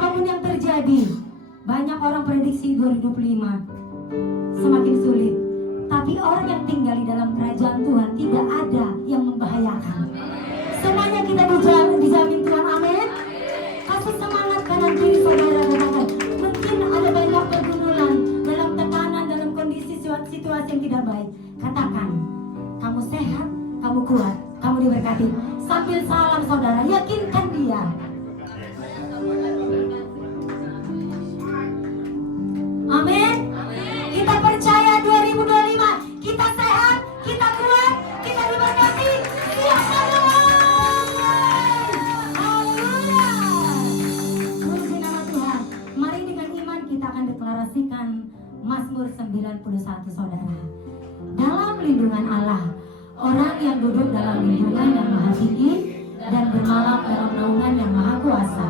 apapun yang terjadi, banyak orang prediksi 2025 semakin sulit. Tapi orang yang tinggal di dalam kerajaan Tuhan tidak ada yang membahayakan. Semuanya kita dijamin Tuhan, amin. Kasih semangat kanan kiri saudara katakan. Mungkin ada banyak pergumulan, dalam tekanan, dalam kondisi situasi yang tidak baik. Katakan, kamu sehat, kamu kuat, kamu diberkati. Sambil salam saudara, yakinkan dia. Amin. Kita percaya 2025 kita sehat, kita kuat, kita diberkati. Siapa Tuhan? Haleluya. Puji nama Tuhan. Mari dengan iman kita akan deklarasikan Mazmur 91 saudara. Dalam lindungan Allah, orang yang duduk dalam lindungan yang maha tinggi dan bermalam dalam naungan yang maha kuasa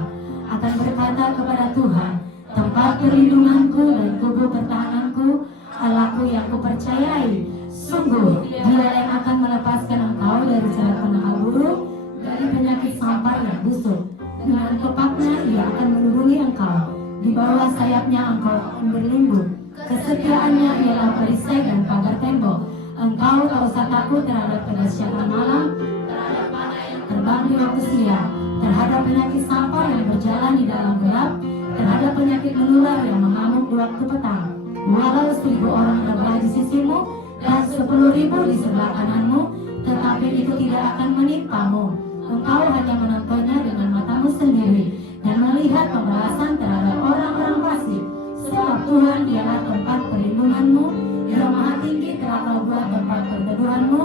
akan berkata kepada Tuhan, tempat perlindunganku dan kubu pertahananku, Allahku yang kupercayai. Sungguh dia yang akan melepaskan engkau dari jalan penangkal burung, dari penyakit sampar yang busuk. Dengan kepaknya ia akan melindungi engkau, di bawah sayapnya engkau akan berlindung. Kesetiaannya ialah perisai dan pagar tembok. Engkau tak usah takut terhadap kedahsyatan malam, terhadap panah yang terbang di waktu siang, terhadap penyakit sampar yang berjalan di dalam gelap, terhadap penyakit menular yang mengamuk di waktu petang. Walau 1000 orang terbelah di sisimu dan 10.000 di sebelah kananmu, tetapi itu tidak akan menimpamu. Engkau hanya menontonnya dengan matamu sendiri dan melihat pembalasan terhadap orang-orang fasik. Sebab Tuhan ialah tempat perlindunganmu, Dia maha tinggi telah kau buat tempat perteduhanmu.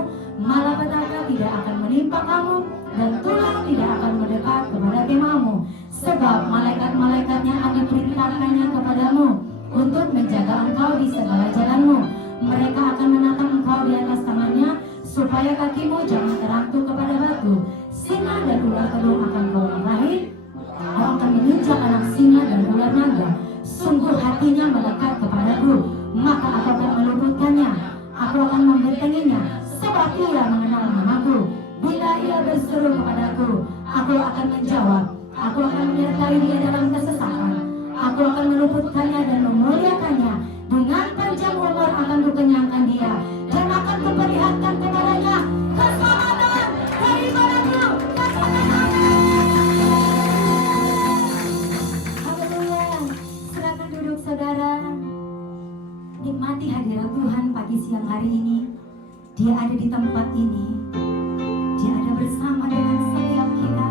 Malapetaka tidak akan menimpa kamu dan tulah tidak akan mendekat kepada kemahmu. Sebab malaikat-malaikatnya akan diperintahkannya kepadamu untuk menjaga engkau di segala jalanmu. Mereka akan menatang engkau di atas tangannya, supaya kakimu jangan terangkut kepada batu. Singa dan ular telur akan kau marahi. Kau akan menginjak anak singa dan ular naga. Sungguh hatinya melekat kepadaku, maka aku akan meluputkannya. Aku akan membentenginya, sebab ia mengenal namaku. Bila ia berseru kepadaku, aku akan menjawab. Aku akan menyertai dia dalam kesesakan. Aku akan meluputkannya dan memuliakannya. Dengan panjang umur akan kukenyangkan dia, dan akan kuperlihatkan kepadanya keselamatan daripadaku. Katakan amin. Haleluya. Silakan duduk saudara. Nikmati hadirat Tuhan pagi siang hari ini. Dia ada di tempat ini. Dia ada bersama dengan setiap kita.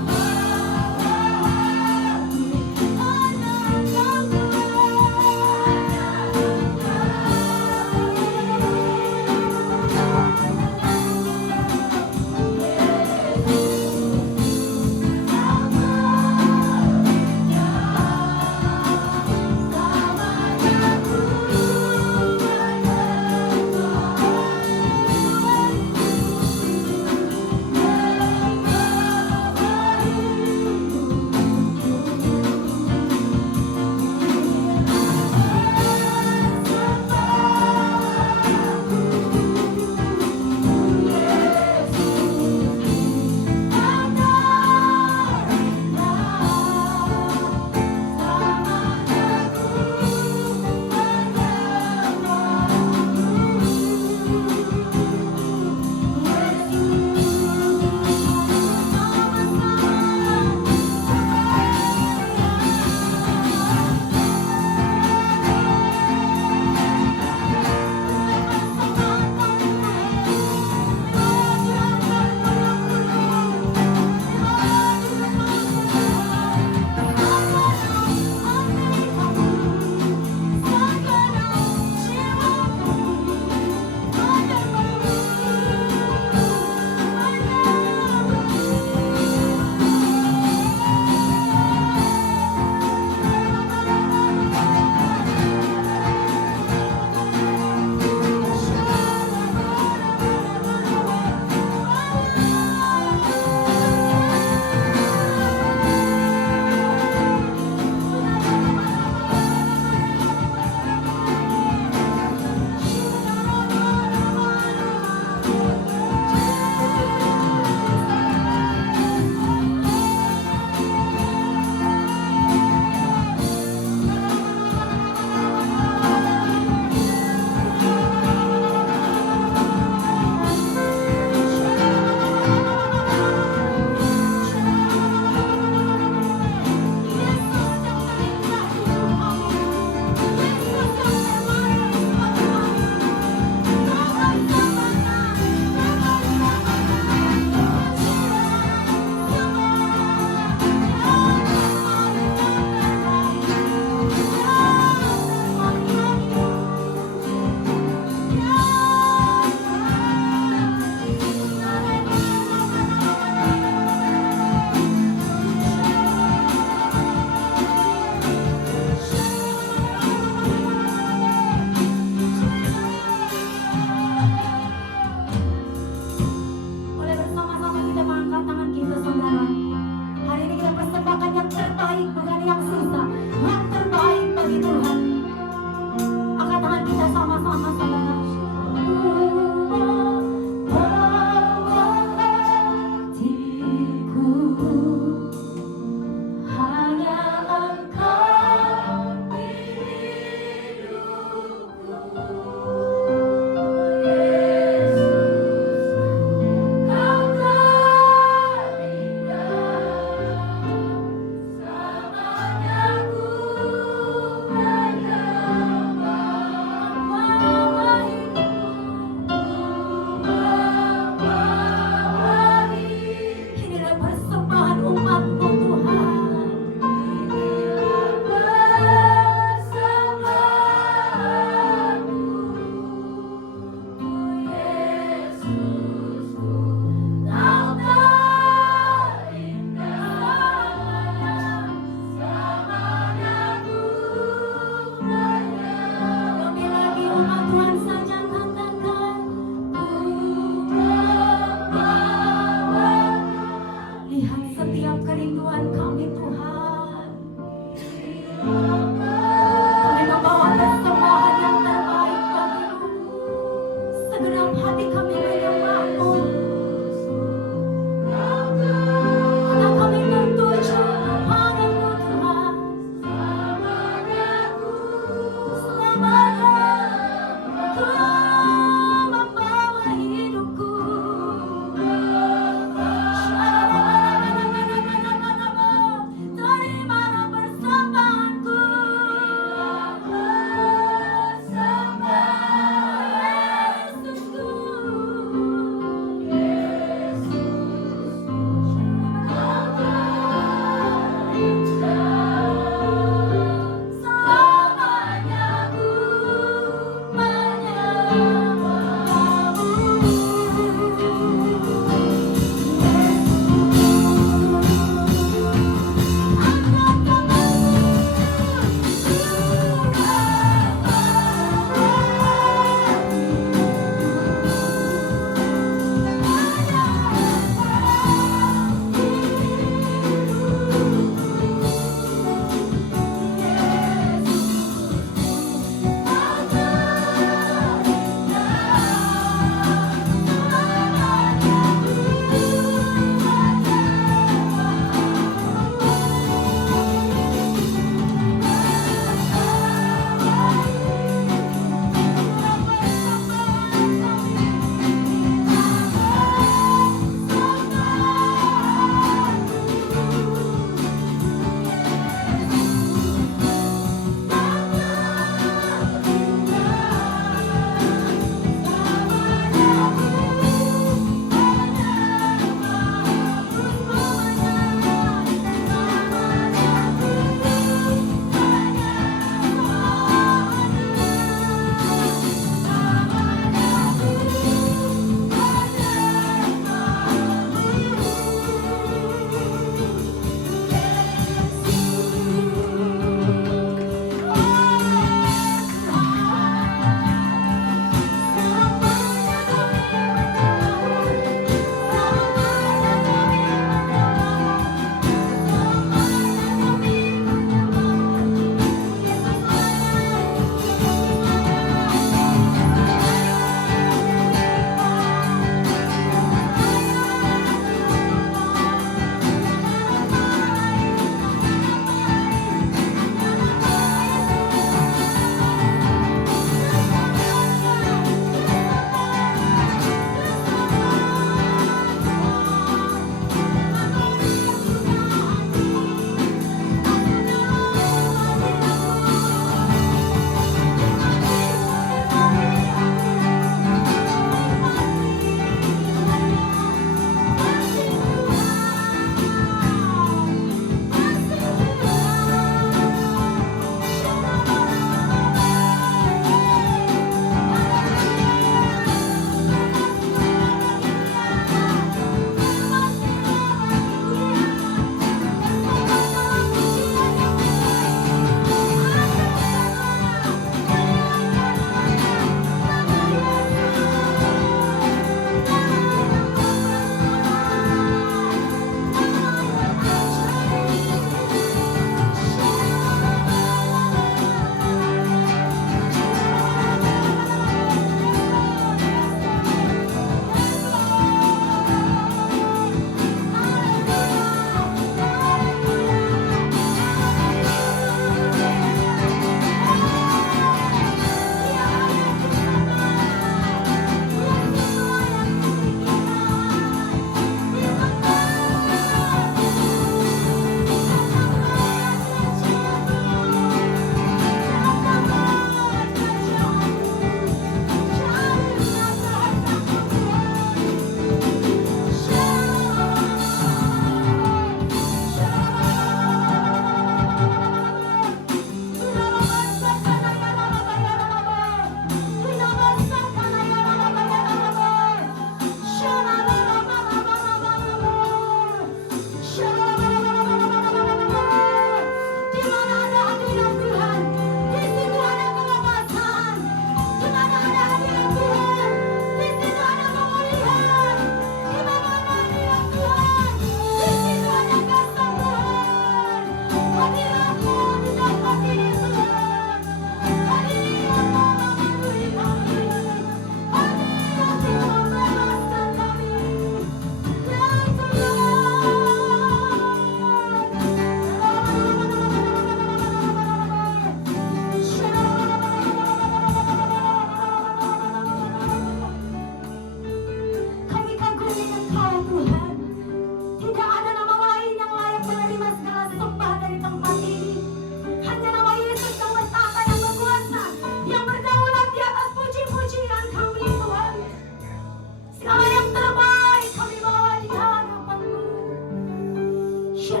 Jesus,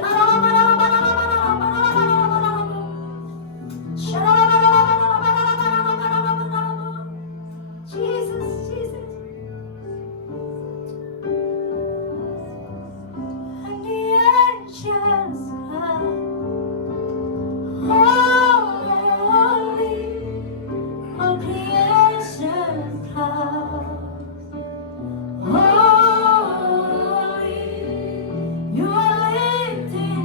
Jesus. And the angels cry, holy, all creation cries, holy, you are lifted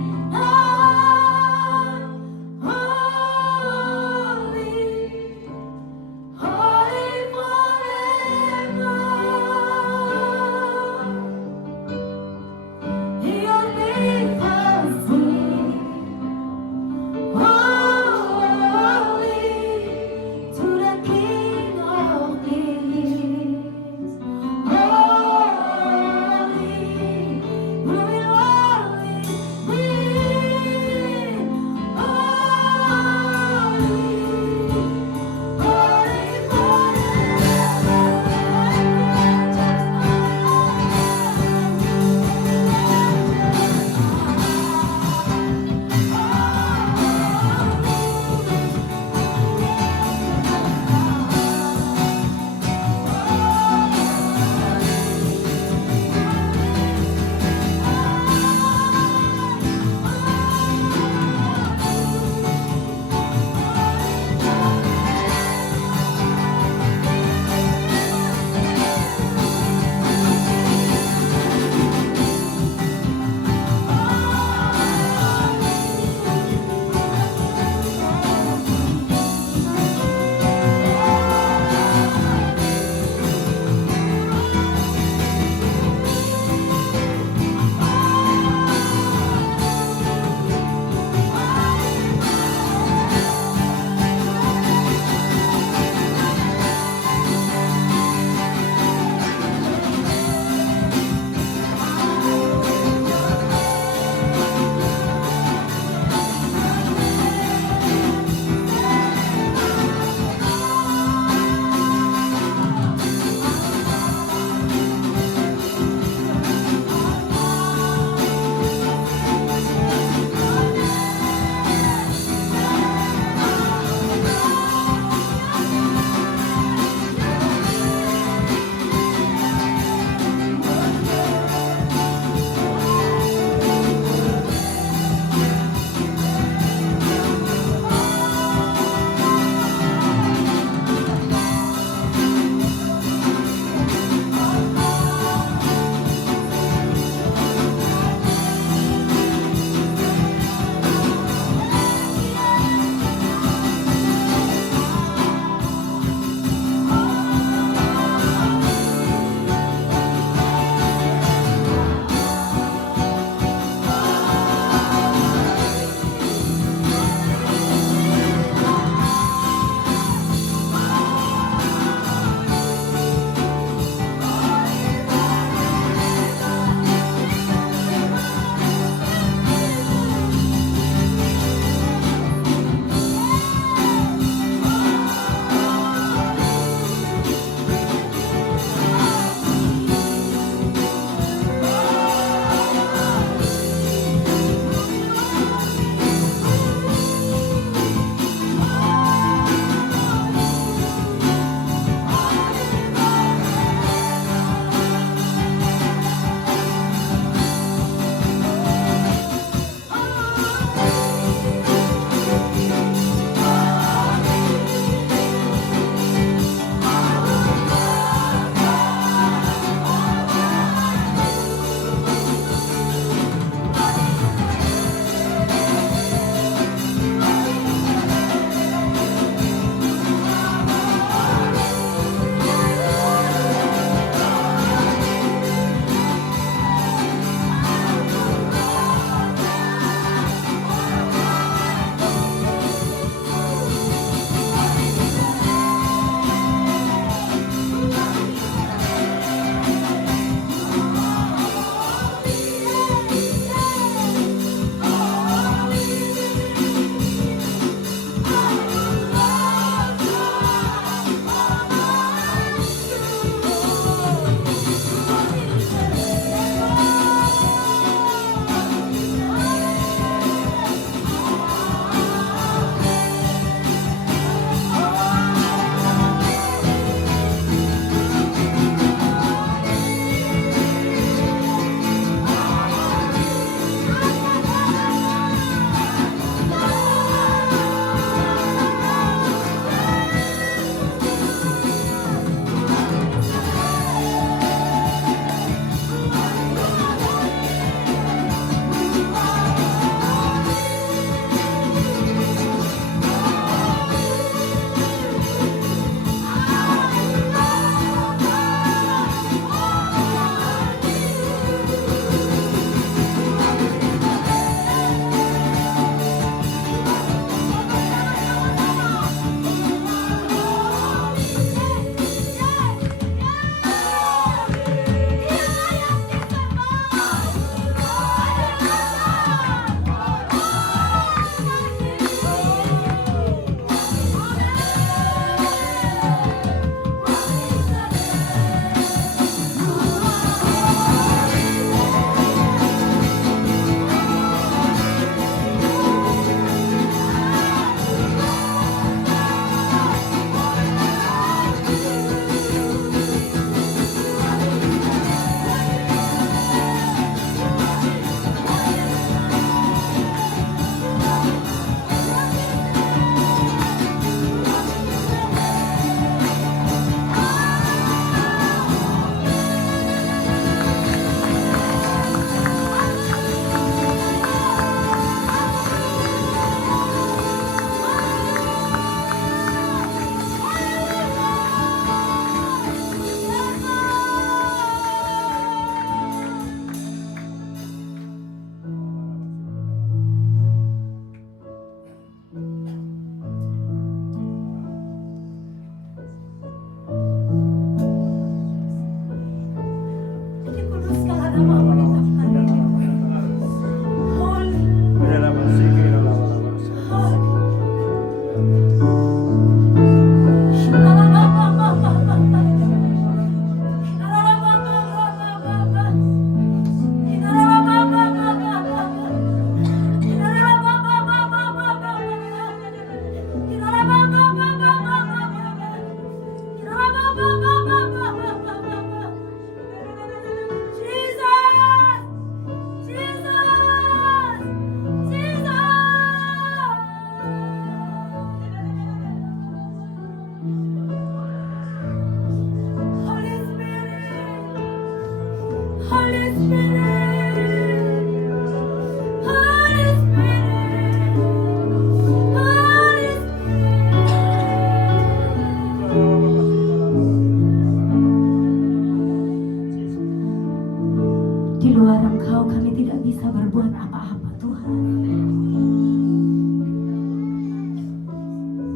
bisa berbuat apa-apa Tuhan.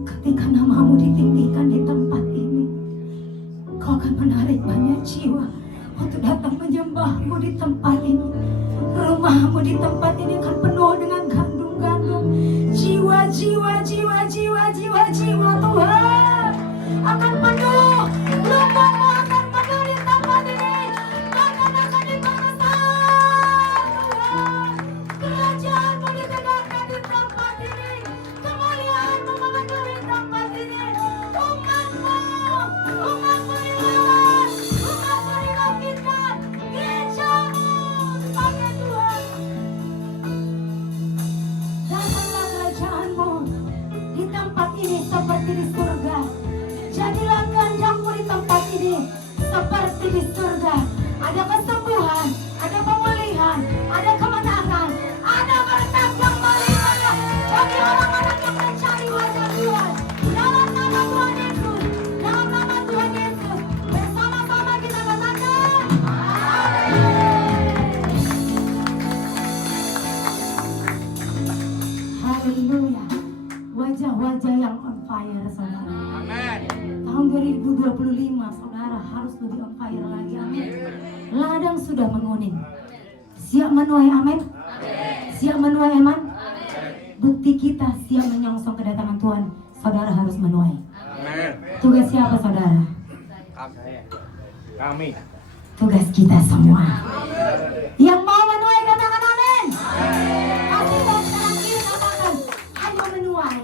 Ketika namamu ditinggikan di tempat ini, Kau akan menarik banyak jiwa untuk datang menyembahmu di tempat ini. Rumahmu di tempat ini akan penuh dengan gandum-gandum. Jiwa-jiwa Tuhan akan penuh. Rumahmu akan penuh di tempat ini. Bahkan akan dibanggakan Tuhan. Kerajaanmu ditegakkan di tempat ini. Kemuliaanmu memenuhi tempat ini. Umatmu dilawan, umatmu dibangkitkan. Gerejamu dipakai Tuhan. Datanglah kerajaanmu di tempat ini seperti di surga. Jadilah kehendakmu di tempat ini seperti di surga. Ada kesembuhan, ada pemulihan, ada kemenangan, ada berkat yang melimpah bagi orang-orang yang mencari wajah Tuhan. Dalam nama Tuhan Yesus, dalam nama Tuhan Yesus, bersama-sama kita katakan haleluya. Wajah-wajah yang on fire saudara. Tahun 2025 saudara harus lebih on fire lagi, amin. Ladang sudah menguning, siap menuai, amin. Siap menuai, amin. Bukti kita siap menyongsong kedatangan Tuhan, saudara harus menuai. Tugas siapa saudara? Kami. Tugas kita semua. Yang mau menuai katakan amin. Kasih Tuhan kanan kiri katakan, ayo menuai.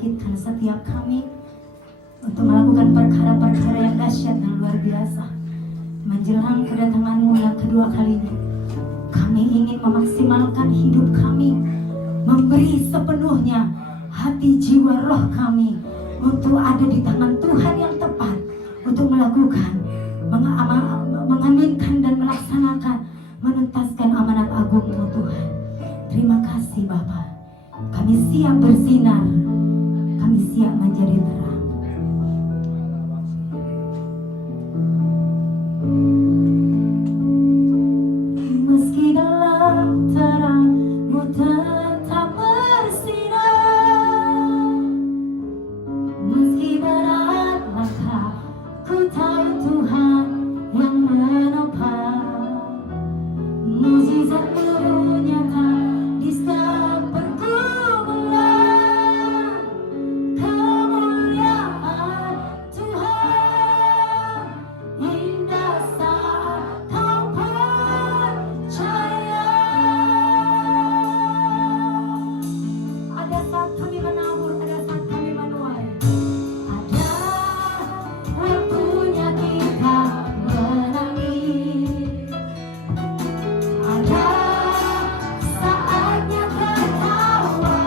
membangkitkan setiap kami untuk melakukan perkara-perkara yang dahsyat dan luar biasa. Menjelang kedatangan-Mu yang kedua kalinya, kami ingin memaksimalkan hidup kami, memberi sepenuhnya hati, jiwa, roh kami untuk ada di tangan Tuhan yang tepat, untuk melakukan, mengaminkan dan melaksanakan, menuntaskan amanat agung-Mu Tuhan. Terima kasih Bapa. Kami siap bersinar, kami siap menjadi terang. Meski dalam terang-Mu tetap bersinar, meski berat langkah, ku tahu Tuhan yang menopang. Mujizat-Mu nyata di setiap pergumulan. Kemuliaan Tuhan indah saat Kau percaya. Ada saat kami menabur, ada saat kami menuai. Ada waktunya kita menangis. Ada saatnya tertawa.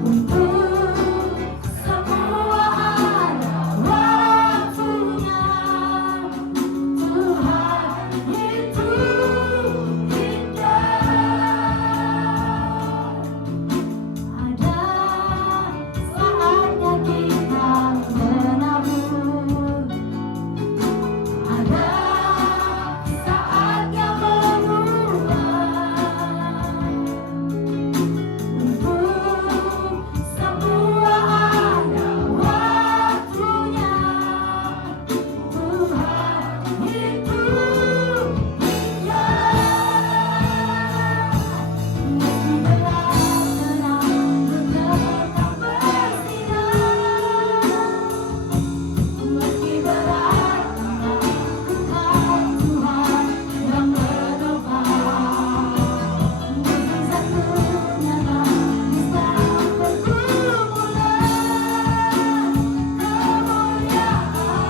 Untuk semua ada waktunya. Tuhan itu indah. Ada saatnya kita menabur. Ada saatnya menuai. Untuk semua ada waktunya. Tuhan itu indah. Meski berat terang-Mu tetap bersinar. Meski berat ku tahu Tuhan yang menopang. Mujizat-Mu nyata di setiap pergumulan. Kemuliaan Tuhan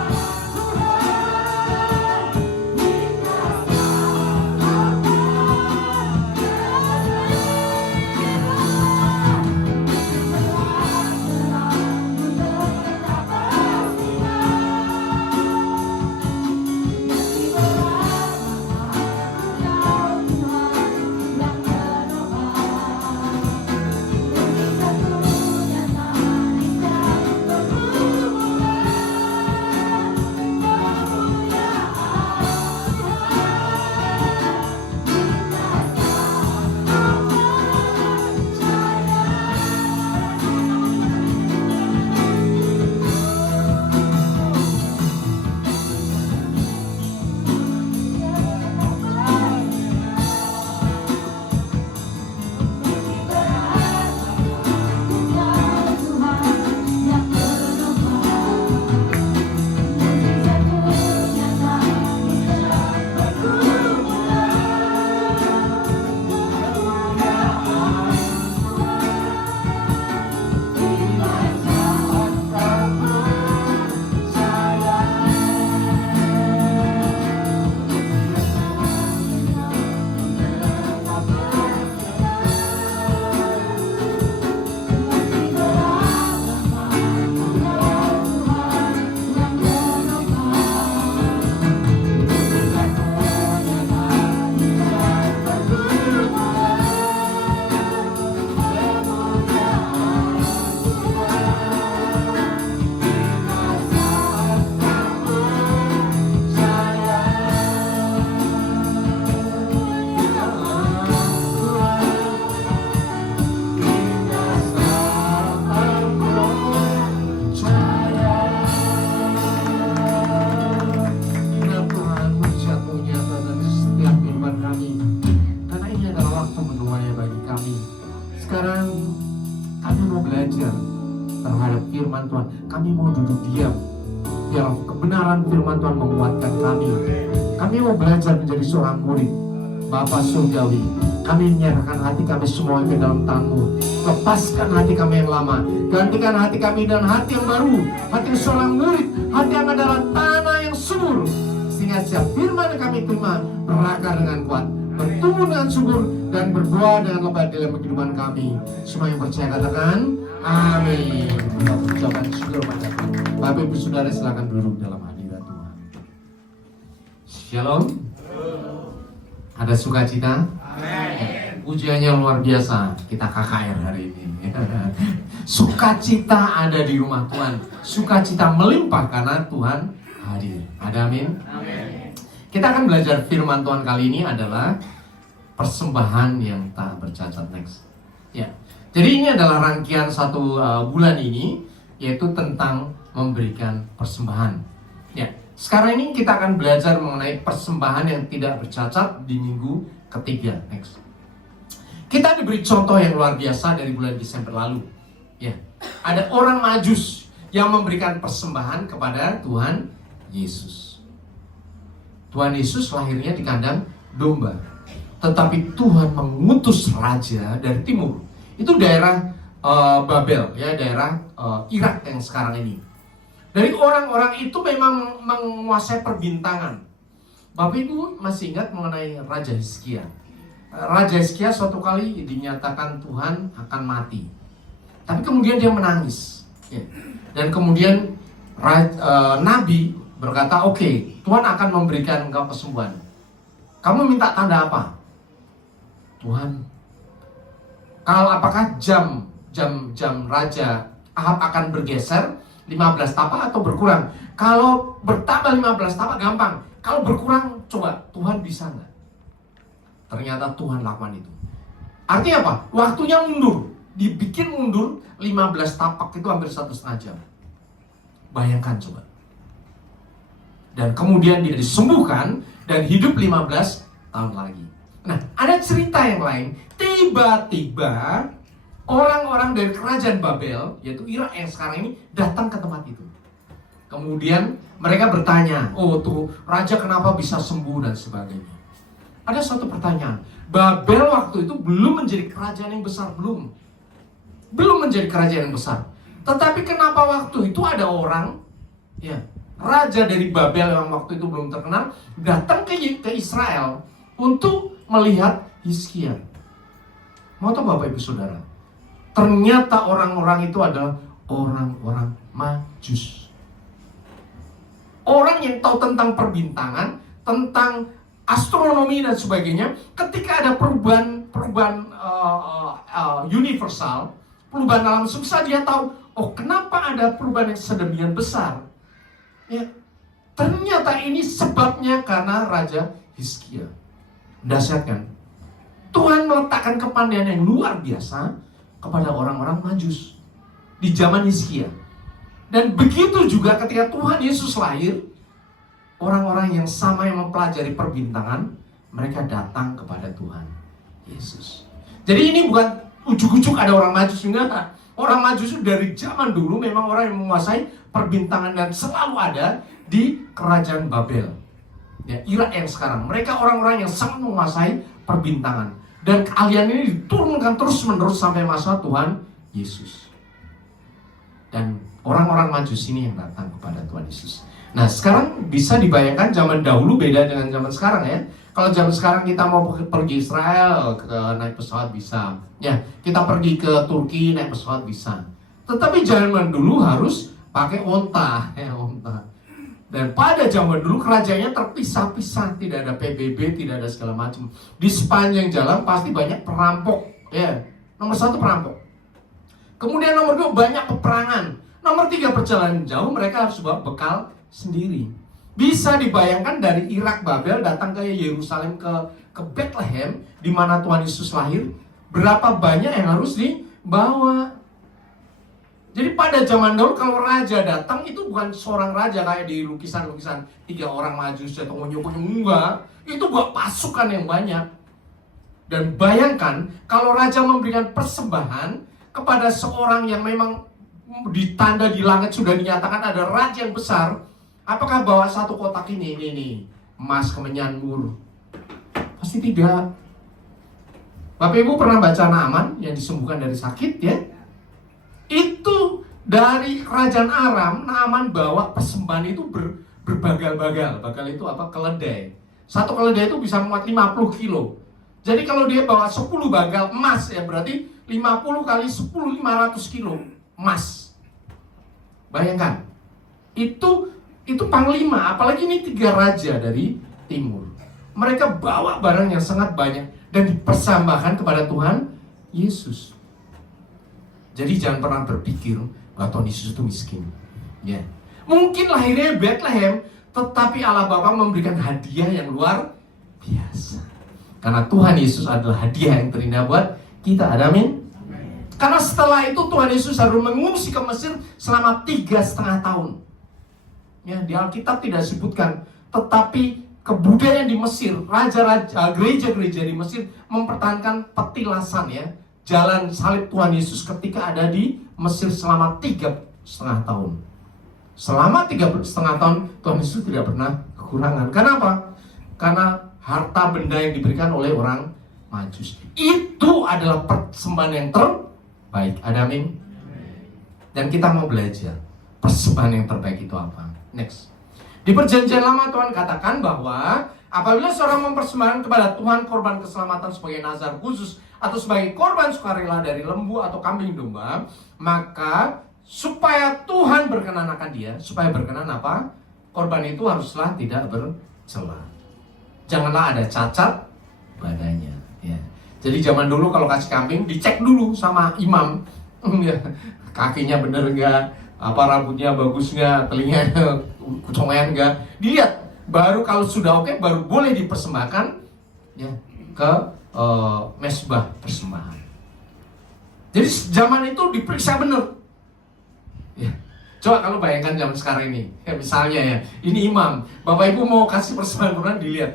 indah terhadap firman Tuhan. Kami mau duduk diam, biar kebenaran firman Tuhan menguatkan kami. Kami mau belajar menjadi seorang murid. Bapa Surgawi, kami menyerahkan hati kami semua ke dalam tangan-Mu. Lepaskan hati kami yang lama, gantikan hati kami dan hati yang baru, hati seorang murid, hati yang adalah tanah yang subur, sehingga setiap firman yang kami terima berakar dengan kuat, bertumbuh dengan subur, dan berbuah dengan lebat dalam kehidupan kami. Semua yang percaya katakan amin. Ucapan syukur pada Tuhan. Bapak Ibu Saudara silakan duduk dalam hadirat Tuhan. Shalom. Ada sukacita? Amin. Pujiannya luar biasa. Kita KKR hari ini. Sukacita ada di rumah Tuhan. Sukacita melimpah karena Tuhan hadir. Ada amin? Amin. Kita akan belajar firman Tuhan kali ini adalah persembahan yang tak bercacat. Next. Ya. Jadi ini adalah rangkaian satu bulan ini, yaitu tentang memberikan persembahan. Ya. Sekarang ini kita akan belajar mengenai persembahan yang tidak bercacat di minggu ketiga. Next. Kita diberi contoh yang luar biasa dari bulan Desember lalu. Ya, ada orang Majus yang memberikan persembahan kepada Tuhan Yesus. Tuhan Yesus lahirnya di kandang domba, tetapi Tuhan mengutus raja dari timur. Itu daerah Babel, ya, daerah Irak yang sekarang ini. Dari orang-orang itu memang menguasai perbintangan. Bapak Ibu masih ingat mengenai Raja Hizkia? Raja Hizkia suatu kali dinyatakan Tuhan akan mati, tapi kemudian dia menangis, ya. Dan kemudian Nabi berkata, oke, Tuhan akan memberikan engkau kesembuhan. Kamu minta tanda apa? Tuhan, kalau apakah jam Raja Ahab akan bergeser 15 tapak atau berkurang? Kalau bertambah 15 tapak gampang, kalau berkurang coba, Tuhan bisa nggak? Ternyata Tuhan lakukan itu. Artinya apa? Waktunya mundur, dibikin mundur 15 tapak itu hampir 1,5 jam. Bayangkan coba. Dan kemudian dia disembuhkan dan hidup 15 tahun lagi. Nah, ada cerita yang lain. Tiba-tiba orang-orang dari kerajaan Babel, yaitu Irak yang sekarang ini, datang ke tempat itu. Kemudian mereka bertanya, oh tuh raja kenapa bisa sembuh dan sebagainya. Ada suatu pertanyaan, Babel waktu itu belum menjadi kerajaan yang besar, belum menjadi kerajaan yang besar. Tetapi kenapa waktu itu ada orang, ya, raja dari Babel yang waktu itu belum terkenal, datang ke Israel untuk melihat Hizkia. Mau tahu Bapak Ibu Saudara? Ternyata orang-orang itu adalah orang-orang Majus. Orang yang tahu tentang perbintangan, tentang astronomi dan sebagainya. Ketika ada perubahan universal, perubahan alam semesta, dia tahu, oh kenapa ada perubahan yang sedemikian besar. Ya, ternyata ini sebabnya karena Raja Hizkia. Dahsyat kan? Tuhan meletakkan kepandaian yang luar biasa kepada orang-orang Majus di zaman Hizkia. Dan begitu juga ketika Tuhan Yesus lahir, orang-orang yang sama yang mempelajari perbintangan, mereka datang kepada Tuhan Yesus. Jadi ini bukan ujuk-ujuk ada orang Majus, enggak. Orang Majus dari zaman dulu memang orang yang menguasai perbintangan dan selalu ada di kerajaan Babel, ya, Irak yang sekarang. Mereka orang-orang yang sangat menguasai perbintangan. Dan keahlian ini diturunkan terus-menerus sampai masa Tuhan Yesus. Dan orang-orang Majus ini yang datang kepada Tuhan Yesus. Nah, sekarang bisa dibayangkan zaman dahulu beda dengan zaman sekarang, ya. Kalau zaman sekarang kita mau pergi Israel, naik pesawat bisa. Ya, kita pergi ke Turki naik pesawat bisa. Tetapi zaman dulu harus pakai onta, ya, onta. Dan pada zaman dulu kerajaannya terpisah-pisah, tidak ada PBB, tidak ada segala macam. Di sepanjang jalan pasti banyak perampok, ya. Nomor 1 perampok. Kemudian nomor 2 banyak peperangan. Nomor 3 perjalanan jauh, mereka harus bawa bekal sendiri. Bisa dibayangkan dari Irak Babel datang ke Yerusalem, ke Bethlehem, di mana Tuhan Yesus lahir, berapa banyak yang harus dibawa. Jadi pada zaman dahulu kalau raja datang itu bukan seorang raja kayak di lukisan-lukisan 3 orang Majus atau unyu-unyu, enggak. Itu buat pasukan yang banyak. Dan bayangkan kalau raja memberikan persembahan kepada seorang yang memang ditanda di langit sudah dinyatakan ada raja yang besar. Apakah bawa satu kotak ini emas kemenyan mur, Pasti tidak. Bapak Ibu pernah baca Naaman yang disembuhkan dari sakit ya? Itu dari kerajaan Aram, Naaman bawa persembahan itu berbagal-bagal. Bagal itu apa? Keledai. Satu keledai itu bisa muat 50 kilo. Jadi kalau dia bawa 10 bagal emas ya, berarti 50 kali 10, 500 kilo emas. Bayangkan, itu panglima, apalagi ini 3 raja dari timur. Mereka bawa barang yang sangat banyak dan dipersembahkan kepada Tuhan Yesus. Jadi jangan pernah berpikir bahwa Tuhan Yesus itu miskin. Ya, mungkin lahirnya Bethlehem, tetapi Allah Bapa memberikan hadiah yang luar biasa. Karena Tuhan Yesus adalah hadiah yang terindah buat kita. Amin. Karena setelah itu Tuhan Yesus harus mengungsi ke Mesir selama 3,5 tahun. Ya, di Alkitab tidak disebutkan, tetapi kebudayaan di Mesir, raja-raja, gereja-gereja di Mesir mempertahankan petilasan ya, jalan salib Tuhan Yesus ketika ada di Mesir selama 3,5 tahun. Selama 3,5 tahun Tuhan Yesus tidak pernah kekurangan. Kenapa? Karena harta benda yang diberikan oleh orang Majus. Itu adalah persembahan yang terbaik. Amin. Dan kita mau belajar persembahan yang terbaik itu apa. Next. Di perjanjian lama Tuhan katakan bahwa apabila seorang mempersembahkan kepada Tuhan korban keselamatan sebagai nazar khusus atau sebagai korban sukarela dari lembu atau kambing domba, maka supaya Tuhan berkenan akan dia, supaya berkenan apa? Korban itu haruslah tidak bercela. Janganlah ada cacat badannya. Ya. Jadi zaman dulu kalau kasih kambing dicek dulu sama imam, kakinya bener enggak, apa rambutnya bagus nggak, telinganya kucongan nggak, dilihat. Baru kalau sudah oke, baru boleh dipersembahkan ya ke mesbah persembahan. Jadi zaman itu diperiksa benar. Ya. Coba kalau bayangkan zaman sekarang ini, ya misalnya ya, ini imam, Bapak Ibu mau kasih persembahan Quran, dilihat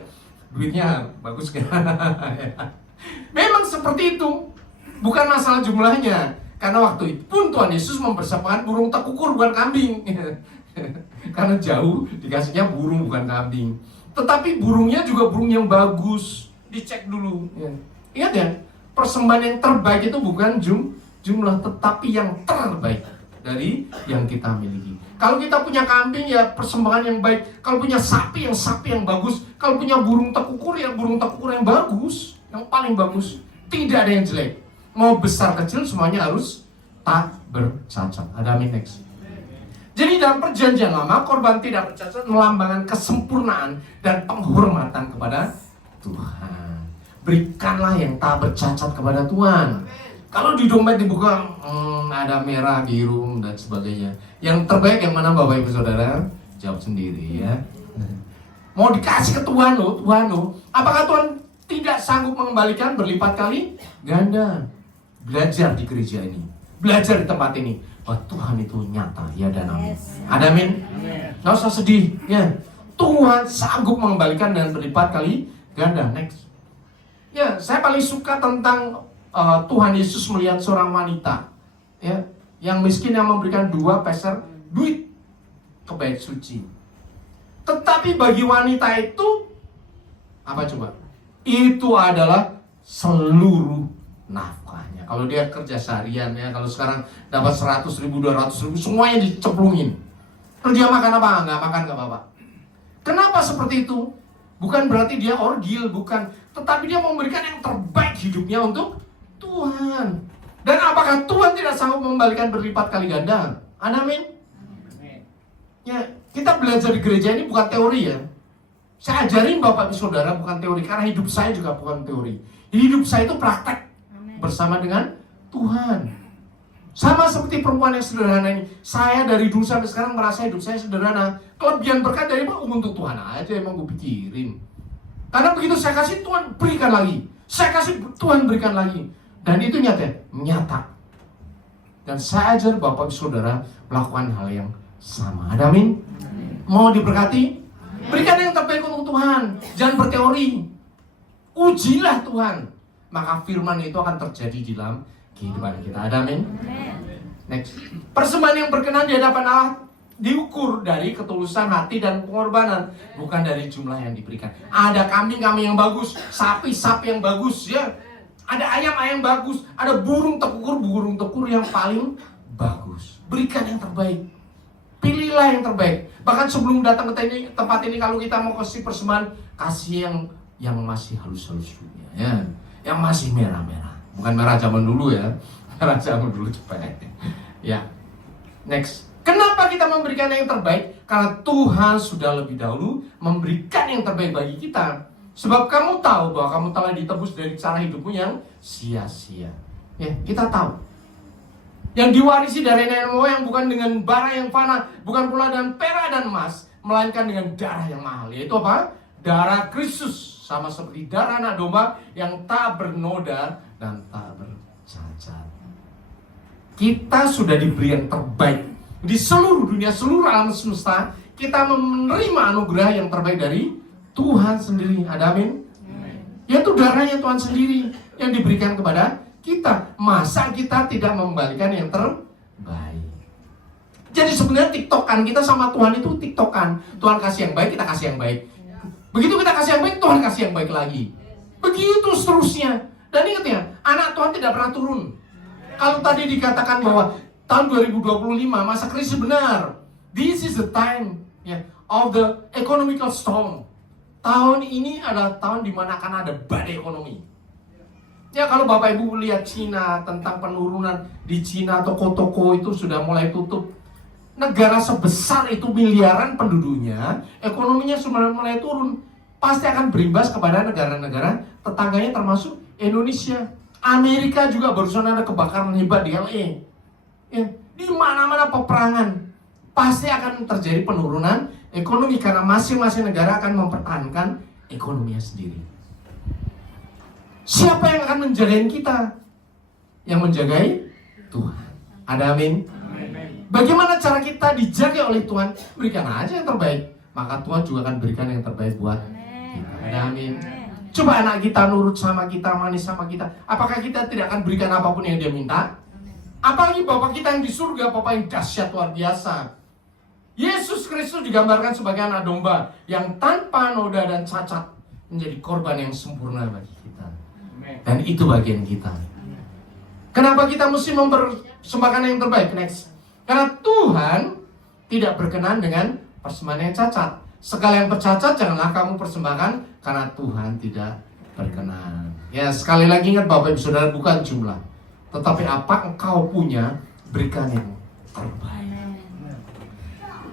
duitnya bagus kan? Memang seperti itu, bukan masalah jumlahnya. Karena waktu itu pun Tuhan Yesus mempersembahkan burung tekukur, bukan kambing. Karena jauh dikasihnya burung bukan kambing. Tetapi burungnya juga burung yang bagus, dicek dulu. Ya. Ingat ya, persembahan yang terbaik itu bukan jumlah, tetapi yang terbaik dari yang kita miliki. Kalau kita punya kambing ya persembahan yang baik. Kalau punya sapi yang bagus. Kalau punya burung tekukur ya burung tekukur yang bagus, yang paling bagus. Tidak ada yang jelek. Mau besar kecil semuanya harus tak bercacat. Ada amin. Next. Jadi dalam perjanjian lama korban tidak bercacat melambangkan kesempurnaan dan penghormatan kepada Tuhan. Berikanlah yang tak bercacat kepada Tuhan. Kalau di dompet dibuka ada merah, biru dan sebagainya. Yang terbaik yang mana Bapak Ibu Saudara? Jawab sendiri ya. Mau dikasih ke Tuhan lo, apakah Tuhan tidak sanggup mengembalikan berlipat kali ganda? Belajar di gereja ini, belajar di tempat ini, bahwa Tuhan itu nyata, ya dan amin. Ada amin? Nggak usah sedih, ya. Tuhan sanggup mengembalikan dan berlipat kali ganda. Next. Ya, saya paling suka tentang Tuhan Yesus melihat seorang wanita, ya, yang miskin yang memberikan 2 peser duit ke bait suci. Tetapi bagi wanita itu apa coba? Itu adalah seluruh nafkahnya. Kalau dia kerja seharian ya, kalau sekarang dapat 100.000, 200.000, semuanya dicemplungin. Terus dia makan apa? Nggak makan, nggak apa-apa. Kenapa seperti itu? Bukan berarti dia orgil, bukan. Tetapi dia memberikan yang terbaik hidupnya untuk Tuhan. Dan apakah Tuhan tidak sanggup membalikan berlipat kali ganda? Amin. Ya, kita belajar di gereja ini bukan teori ya. Saya ajarin Bapak Ibu Saudara bukan teori, karena hidup saya juga bukan teori. Hidup saya itu praktek bersama dengan Tuhan. Sama seperti perempuan yang sederhana ini. Saya dari dulu sampai sekarang merasa hidup saya sederhana. Kelebihan berkat dari untuk Tuhan aja emang gue pikirin. Karena begitu saya kasih, Tuhan berikan lagi. Saya kasih, Tuhan berikan lagi. Dan itu nyata. Dan saya ajar Bapak Ibu Saudara melakukan hal yang sama. Amin. Mau diberkati? Berikan yang terbaik untuk Tuhan. Jangan berteori. Ujilah Tuhan. Maka firman itu akan terjadi di dalam kehidupan kita. Amin. Next. Persembahan yang berkenan di hadapan Allah diukur dari ketulusan hati dan pengorbanan, bukan dari jumlah yang diberikan. Ada kambing-kambing yang bagus, sapi-sapi yang bagus, ya. Ada ayam-ayam bagus, ada burung tekur yang paling bagus. Berikan yang terbaik. Pilihlah yang terbaik. Bahkan sebelum datang ke tempat ini, kalau kita mau kasih persembahan, kasih yang masih halus-halus dulu, ya. Yang masih merah-merah. Bukan merah zaman dulu, ya. Merah zaman dulu cepet. Ya. Next. Kenapa kita memberikan yang terbaik? Karena Tuhan sudah lebih dahulu memberikan yang terbaik bagi kita. Sebab kamu tahu bahwa kamu telah ditebus dari cara hidupmu yang sia-sia. Ya, kita tahu. Yang diwarisi dari nenek moyang bukan dengan bara yang fana, bukan pula dengan perak dan emas, melainkan dengan darah yang mahal. Yaitu apa? Darah Kristus, sama seperti darah anak domba yang tak bernoda dan tak bercacat. Kita sudah diberi yang terbaik. Di seluruh dunia, seluruh alam semesta, kita menerima anugerah yang terbaik dari Tuhan sendiri. Ada amin? Yaitu darahnya Tuhan sendiri yang diberikan kepada kita. Masa kita tidak membalikan yang terbaik? Jadi sebenarnya tiktokan kita sama Tuhan itu tiktokan. Tuhan kasih yang baik, kita kasih yang baik. Begitu kita kasih yang baik, Tuhan kasih yang baik lagi. Begitu seterusnya. Dan ingat ya, anak Tuhan tidak pernah turun. Kalau tadi dikatakan bahwa tahun 2025 masa krisis, benar. This is the time, of the economical storm. Tahun ini adalah tahun di mana akan ada badai ekonomi. Ya, kalau Bapak Ibu lihat Cina, tentang penurunan di Cina, toko-toko itu sudah mulai tutup. Negara sebesar itu, miliaran penduduknya, ekonominya sudah mulai turun. Pasti akan berimbas kepada negara-negara tetangganya, termasuk Indonesia. Amerika juga barusan ada kebakaran hebat di LA. Ya, di mana-mana peperangan, pasti akan terjadi penurunan ekonomi karena masing-masing negara akan mempertahankan ekonominya sendiri. Siapa yang akan menjagain kita? Yang menjagai Tuhan. Ada amin? Bagaimana cara kita dijaga oleh Tuhan? Berikan aja yang terbaik, maka Tuhan juga akan berikan yang terbaik buat kita. Ada amin? Coba anak kita nurut sama kita, manis sama kita, apakah kita tidak akan berikan apapun yang dia minta? Apalagi Bapak kita yang di surga, Bapak yang dahsyat luar biasa. Yesus Kristus digambarkan sebagai anak domba yang tanpa noda dan cacat, menjadi korban yang sempurna bagi kita. Dan itu bagian kita. Kenapa kita mesti mempersembahkan yang terbaik? Next. Karena Tuhan tidak berkenan dengan persembahan yang cacat. Segala yang bercacat janganlah kamu persembahkan, karena Tuhan tidak berkenan. Ya, sekali lagi ingat Bapak Ibu Saudara, bukan jumlah, tetapi apa engkau punya, berikan yang terbaik.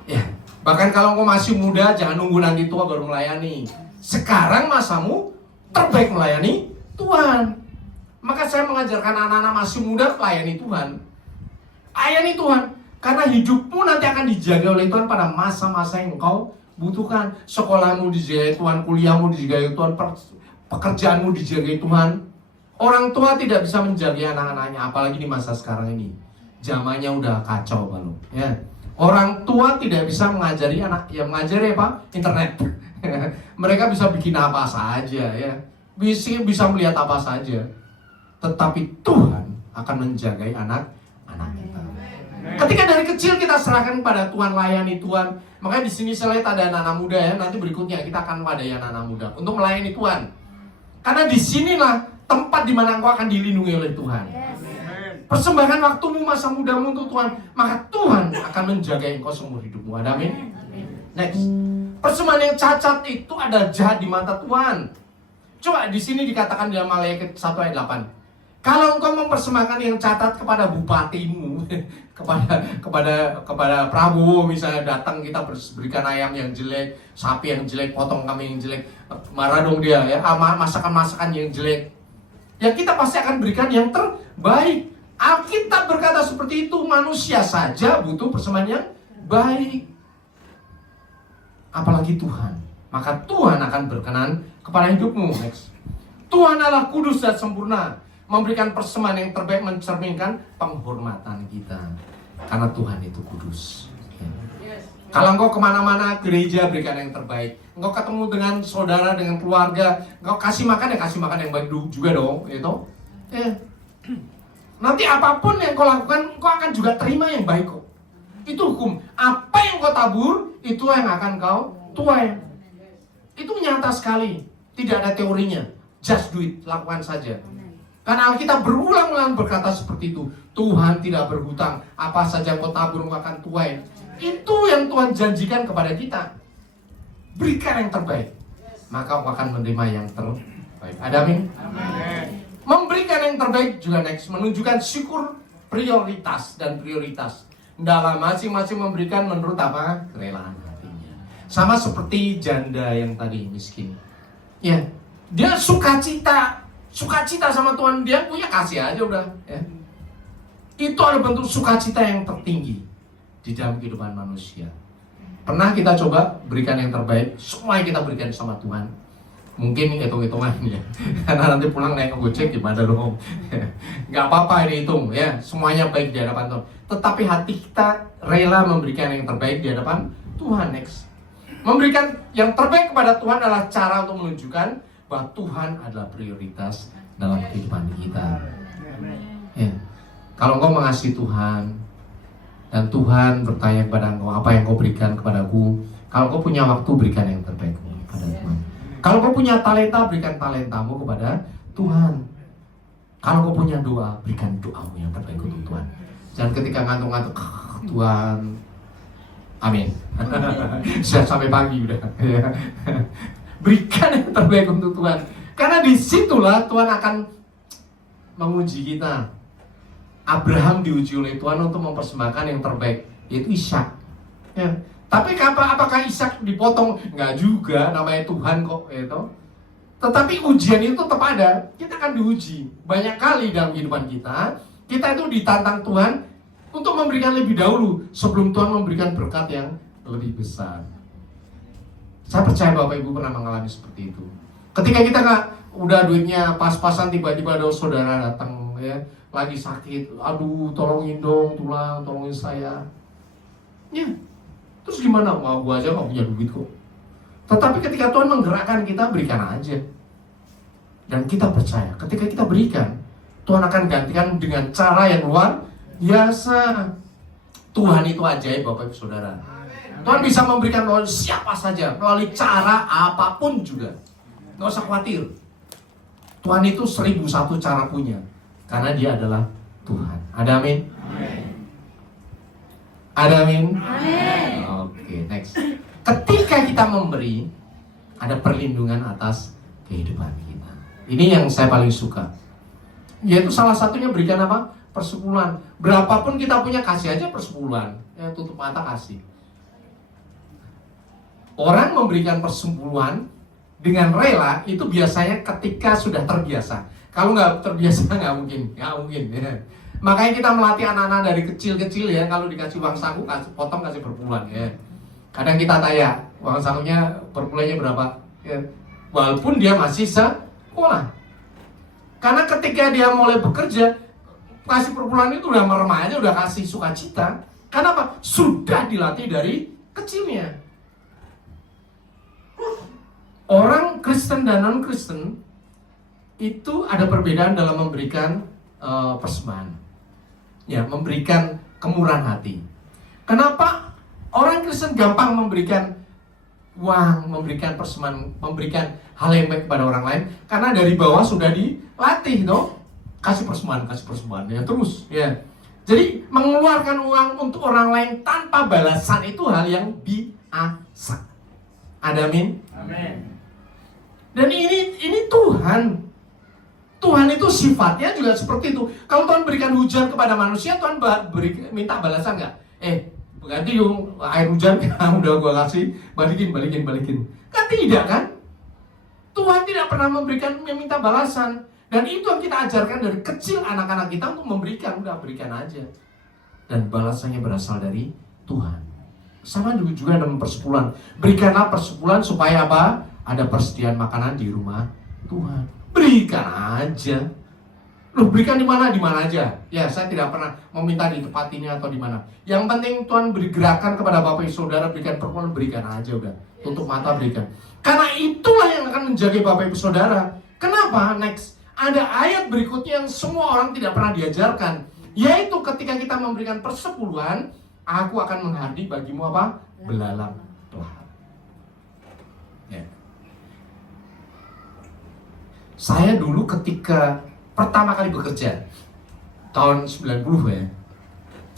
Ya, bahkan kalau engkau masih muda, jangan nunggu nanti tua baru melayani. Sekarang masamu terbaik melayani Tuhan. Maka saya mengajarkan anak-anak masih muda melayani Tuhan. Layani Tuhan, karena hidupmu nanti akan dijaga oleh Tuhan pada masa-masa yang engkau butuhkan. Sekolahmu dijaga Tuhan, kuliahmu dijaga Tuhan, pekerjaanmu dijaga Tuhan. Orang tua tidak bisa menjaga anak-anaknya, apalagi di masa sekarang ini. Zamannya udah kacau balu, ya. Orang tua tidak bisa mengajari anak, ya mengajari apa? Internet. Mereka bisa bikin apa saja, ya. Bisa melihat apa saja. Tetapi Tuhan akan menjagai anak-anak kita. Ketika dari kecil kita serahkan pada Tuhan, layani Tuhan. Makanya di sini saya lihat ada anak-anak muda, ya. Nanti berikutnya kita akan wadai anak-anak muda untuk melayani Tuhan. Karena di sinilah tempat di mana engkau akan dilindungi oleh Tuhan. Persembahkan waktumu, masa mudamu untuk Tuhan, maka Tuhan akan menjaga engkau seumur hidupmu. Ada amin? Next. Persembahan yang cacat itu ada jahat di mata Tuhan. Coba di sini dikatakan dalam Maleakhi 1 ayat 8. Kalau engkau mempersembahkan yang cacat kepada bupatimu, kepada Prabowo misalnya, datang kita berikan ayam yang jelek, sapi yang jelek, potong kambing yang jelek, marah dong dia, ya, masakan-masakan yang jelek. Ya kita pasti akan berikan yang terbaik. Alkitab berkata seperti itu, manusia saja butuh persembahan yang baik. Apalagi Tuhan. Maka Tuhan akan berkenan kepada hidupmu. Next. Tuhan Allah kudus dan sempurna. Memberikan persembahan yang terbaik mencerminkan penghormatan kita. Karena Tuhan itu kudus. Kalau engkau kemana-mana gereja, berikan yang terbaik. Engkau ketemu dengan saudara, dengan keluarga, engkau kasih makan, ya kasih makan yang baik juga dong, gitu. Nanti apapun yang kau lakukan, kau akan juga terima yang baik kok. Itu hukum. Apa yang kau tabur, itu yang akan kau tuai. Itu nyata sekali. Tidak ada teorinya. Just do it. Lakukan saja. Karena Alkitab berulang-ulang berkata seperti itu. Tuhan tidak berhutang. Apa saja yang kau tabur, kau akan tuai. Itu yang Tuhan janjikan kepada kita. Berikan yang terbaik, maka kau akan menerima yang terbaik. Ada amin? Memberikan yang terbaik juga next. Menunjukkan syukur, prioritas dan prioritas. Dalam masing-masing memberikan menurut apa? Kerelaan hatinya. Sama seperti janda yang tadi miskin. Ya, dia sukacita sama Tuhan, dia punya kasih aja udah. Ya. Itu ada bentuk sukacita yang tertinggi di dalam kehidupan manusia. Pernah kita coba berikan yang terbaik, semua yang kita berikan sama Tuhan. Mungkin hitung-hitungan ya, karena nanti pulang naik Gojek gimana dong? Gak apa-apa ini hitung ya, semuanya baik di hadapan Tuhan. Tetapi hati kita rela memberikan yang terbaik di hadapan Tuhan. Next, memberikan yang terbaik kepada Tuhan adalah cara untuk menunjukkan bahwa Tuhan adalah prioritas dalam kehidupan kita. Ya. Kalau engkau mengasihi Tuhan dan Tuhan bertanya kepada engkau, apa yang kau berikan kepadaku? Kalau kau punya waktu, berikan yang terbaik kepada Tuhan. Kalau kau punya talenta, berikan talentamu kepada Tuhan. Kalau kau punya doa, berikan doamu yang terbaik untuk Tuhan. Jangan ketika ngantuk-ngantuk, Tuhan, amin. Sudah sampai pagi udah. Berikan yang terbaik untuk Tuhan. Karena disitulah Tuhan akan menguji kita. Abraham diuji oleh Tuhan untuk mempersembahkan yang terbaik, yaitu Ishak. Ya. Tapi apakah Ishak dipotong? Enggak juga, namanya Tuhan kok. Gitu. Tetapi ujian itu tetap ada. Kita akan diuji. Banyak kali dalam kehidupan kita itu ditantang Tuhan untuk memberikan lebih dahulu sebelum Tuhan memberikan berkat yang lebih besar. Saya percaya Bapak Ibu pernah mengalami seperti itu. Ketika kita udah duitnya pas-pasan, tiba-tiba ada saudara datang ya, lagi sakit, aduh tolongin dong tulang, tolongin saya. Ya, terus gimana? Mau gua aja nggak punya duit kok. Tetapi ketika Tuhan menggerakkan kita, berikan aja. Dan kita percaya, ketika kita berikan, Tuhan akan gantikan dengan cara yang luar biasa. Tuhan itu ajaib Bapak Ibu Saudara. Tuhan bisa memberikan melalui siapa saja, melalui cara apapun juga. Nggak usah khawatir. Tuhan itu 1001 cara punya. Karena dia adalah Tuhan. Ada amin? Ada amin? Oke, next. Ketika kita memberi, ada perlindungan atas kehidupan kita. Ini yang saya paling suka. Yaitu salah satunya berikan apa? Persepuluhan. Berapapun kita punya, kasih aja persepuluhan. Ya, tutup mata kasih. Orang memberikan persepuluhan dengan rela itu biasanya ketika sudah terbiasa. Kalau nggak terbiasa nggak mungkin ya. Makanya kita melatih anak-anak dari kecil-kecil ya, kalau dikasih uang saku potong kasih perpuluhan ya. Kadang kita tanya uang sakunya perpuluhannya berapa ya. Walaupun dia masih sekolah. Karena ketika dia mulai bekerja, kasih perpuluhan itu udah meremah aja, udah kasih sukacita. Karena apa? Sudah dilatih dari kecilnya. Orang Kristen dan non-Kristen itu ada perbedaan dalam memberikan persembahan. Ya, memberikan kemurahan hati. Kenapa orang Kristen gampang memberikan uang, memberikan persembahan, memberikan hal yang baik kepada orang lain? Karena dari bawah sudah dilatih, toh. Kasih persembahan ya terus, ya. Jadi mengeluarkan uang untuk orang lain tanpa balasan itu hal yang biasa. Ada amin? Amin. Dan ini Tuhan itu sifatnya juga seperti itu. Kalau Tuhan berikan hujan kepada manusia, Tuhan minta balasan nggak? Ganti yung air hujan yang udah gua kasih, balikin. Kan tidak kan? Tuhan tidak pernah meminta balasan. Dan itu yang kita ajarkan dari kecil anak-anak kita untuk memberikan, udah berikan aja. Dan balasannya berasal dari Tuhan. Sama juga dengan persepuluhan. Berikanlah persepuluhan supaya apa? Ada persediaan makanan di rumah Tuhan. Berikan aja. Loh, berikan di mana? Di mana aja. Ya, saya tidak pernah meminta di tempat ini atau di mana. Yang penting Tuhan beri gerakan kepada Bapak Ibu Saudara, berikan perpuluhan, berikan aja udah. Tutup mata berikan. Karena itulah yang akan menjaga Bapak Ibu Saudara. Kenapa? Next. Ada ayat berikutnya yang semua orang tidak pernah diajarkan. Yaitu ketika kita memberikan persepuluhan, Aku akan menghardi bagimu apa? Belalang pelahap. Ya. Saya dulu ketika pertama kali bekerja tahun 90 ya.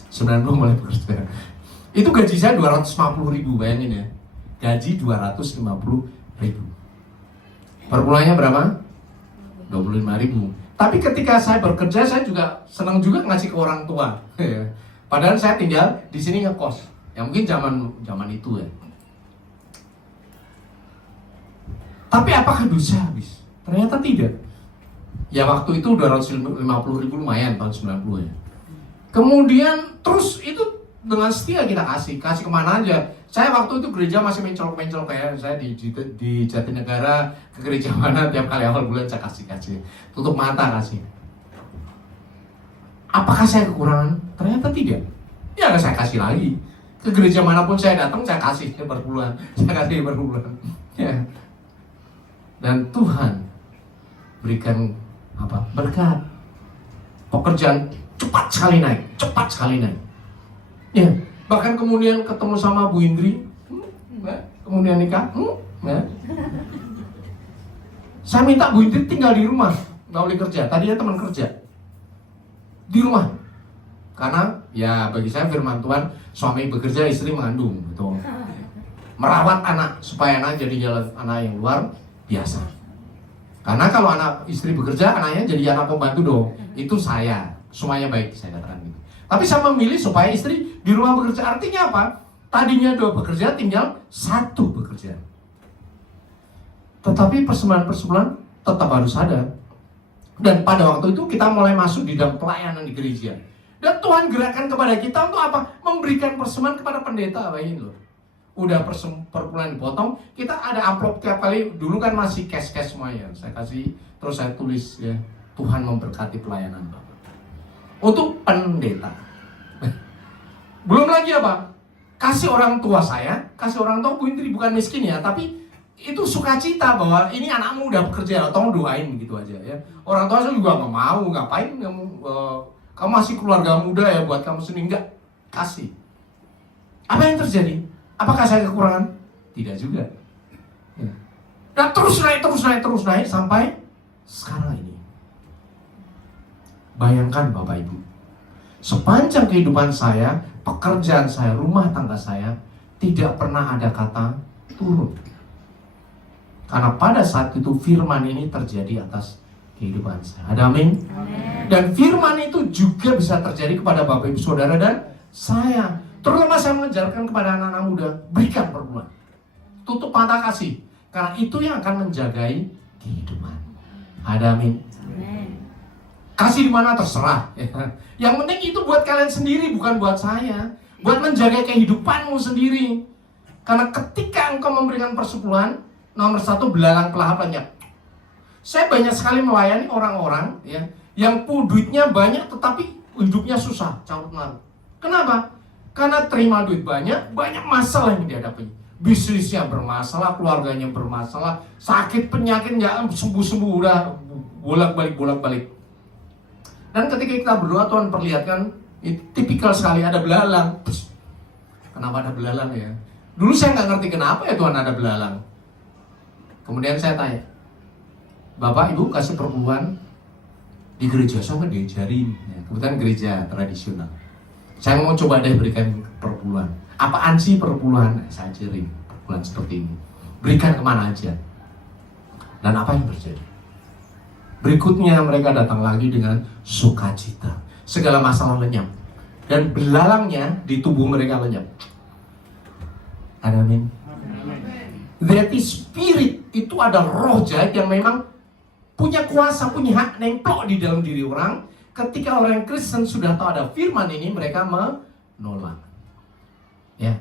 90 mulai bekerja. Itu gaji saya 250.000, bayangin ya. Gaji 250.000. Per bulannya berapa? 25.000. Tapi ketika saya bekerja, saya juga senang juga ngasih ke orang tua. Padahal saya tinggal di sini ngekos. Ya mungkin zaman itu ya. Tapi apakah bisa habis? Ternyata tidak. Ya waktu itu 250.000 lumayan tahun 90 ya. Kemudian terus itu dengan setia kita kasih kemana aja. Saya waktu itu gereja masih mencolok kayak saya di Jatinegara, ke gereja mana tiap kali awal bulan saya kasih, tutup mata kasih. Apakah saya kekurangan? Ternyata tidak. Ya saya kasih lagi. Ke gereja manapun saya datang saya kasih per bulan, Ya. Dan Tuhan berikan apa? Berkat. Pekerjaan cepat sekali naik. Ya, bahkan kemudian ketemu sama Bu Indri, kemudian nikah, ya. Saya minta Bu Indri tinggal di rumah, nggak boleh kerja. Tadinya teman kerja di rumah, karena ya bagi saya firman Tuhan, suami bekerja, istri mengandung, betul. Merawat anak supaya anak jadi jalan anak yang luar biasa. Karena kalau anak istri bekerja, anaknya jadi anak pembantu dong. Itu saya, semuanya baik saya katakan gitu. Tapi saya memilih supaya istri di rumah bekerja. Artinya apa? Tadinya 2 bekerja, tinggal 1 bekerja. Tetapi persembahan tetap harus ada. Dan pada waktu itu kita mulai masuk di dalam pelayanan di gereja. Dan Tuhan gerakan kepada kita untuk apa? Memberikan persembahan kepada pendeta. Bayangin loh. Udah per bulan dipotong, kita ada amplop tiap kali. Dulu kan masih cash semuanya. Saya kasih, terus saya tulis ya, Tuhan memberkati pelayanan Bapak. Untuk pendeta. Belum lagi apa? Kasih orang tua saya, kasih orang tua Bu Indri, bukan miskin ya, tapi itu sukacita bahwa ini anakmu udah bekerja, tolong doain gitu aja ya. Orang tua saya juga nggak mau, ngapain kamu masih keluarga muda ya, buat kamu sendiri, enggak, kasih. Apa yang terjadi? Apakah saya kekurangan? Tidak juga. Ya. Dan terus naik sampai sekarang ini. Bayangkan Bapak Ibu, sepanjang kehidupan saya, pekerjaan saya, rumah tangga saya, tidak pernah ada kata turun. Karena pada saat itu firman ini terjadi atas kehidupan saya. Ada amin? Dan firman itu juga bisa terjadi kepada Bapak Ibu Saudara dan saya. Terutama saya mengajarkan kepada anak-anak muda, berikan per bulan. Tutup mata kasih. Karena itu yang akan menjagai kehidupan. Ada amin? Kasih di mana terserah. Yang penting itu buat kalian sendiri, bukan buat saya. Buat menjaga kehidupanmu sendiri. Karena ketika engkau memberikan persepuluhan, nomor 1, belalang pelahap lenyap. Saya banyak sekali melayani orang-orang ya, yang duitnya banyak tetapi hidupnya susah, carut marut. Kenapa? Karena terima duit banyak masalah yang dihadapi. Bisnisnya bermasalah, keluarganya bermasalah, sakit penyakit nggak sembuh-sembuh, udah bolak-balik. Dan ketika kita berdoa, Tuhan perlihatkan, tipikal sekali ada belalang. Kenapa ada belalang ya? Dulu saya nggak ngerti kenapa ya Tuhan ada belalang. Kemudian saya tanya, Bapak Ibu kasih perpuluhan di gereja, saya nggak diajarin. Ya, kebetulan gereja tradisional. Saya mau coba deh berikan perpuluhan. Apaan sih perpuluhan? Saya ajarin perpuluhan seperti ini. Berikan kemana aja. Dan apa yang terjadi? Berikutnya mereka datang lagi dengan sukacita. Segala masalah lenyap. Dan belalangnya di tubuh mereka lenyap. Amin. That is spirit. Itu ada roh jahat yang memang punya kuasa, punya hak nemplok di dalam diri orang. Ketika orang Kristen sudah tahu ada firman ini, mereka menolak. Ya.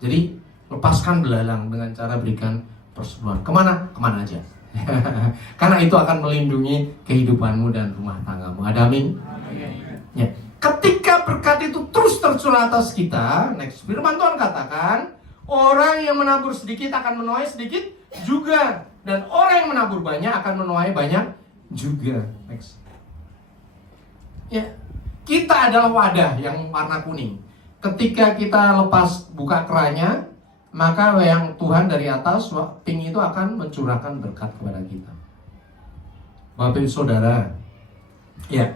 Jadi lepaskan belalang dengan cara berikan persepuluhan. Kemana? Kemana aja. Karena itu akan melindungi kehidupanmu dan rumah tanggamu. Ada amin? Ya. Ketika berkat itu terus tercurah atas kita, next firman Tuhan katakan, orang yang menabur sedikit akan menuai sedikit juga, dan orang yang menabur banyak akan menuai banyak juga. Next. Ya. Kita adalah wadah yang warna kuning. ketika kita lepas buka kerannya, maka yang Tuhan dari atas ping itu akan mencurahkan berkat kepada kita. Bapak Ibu Saudara, ya,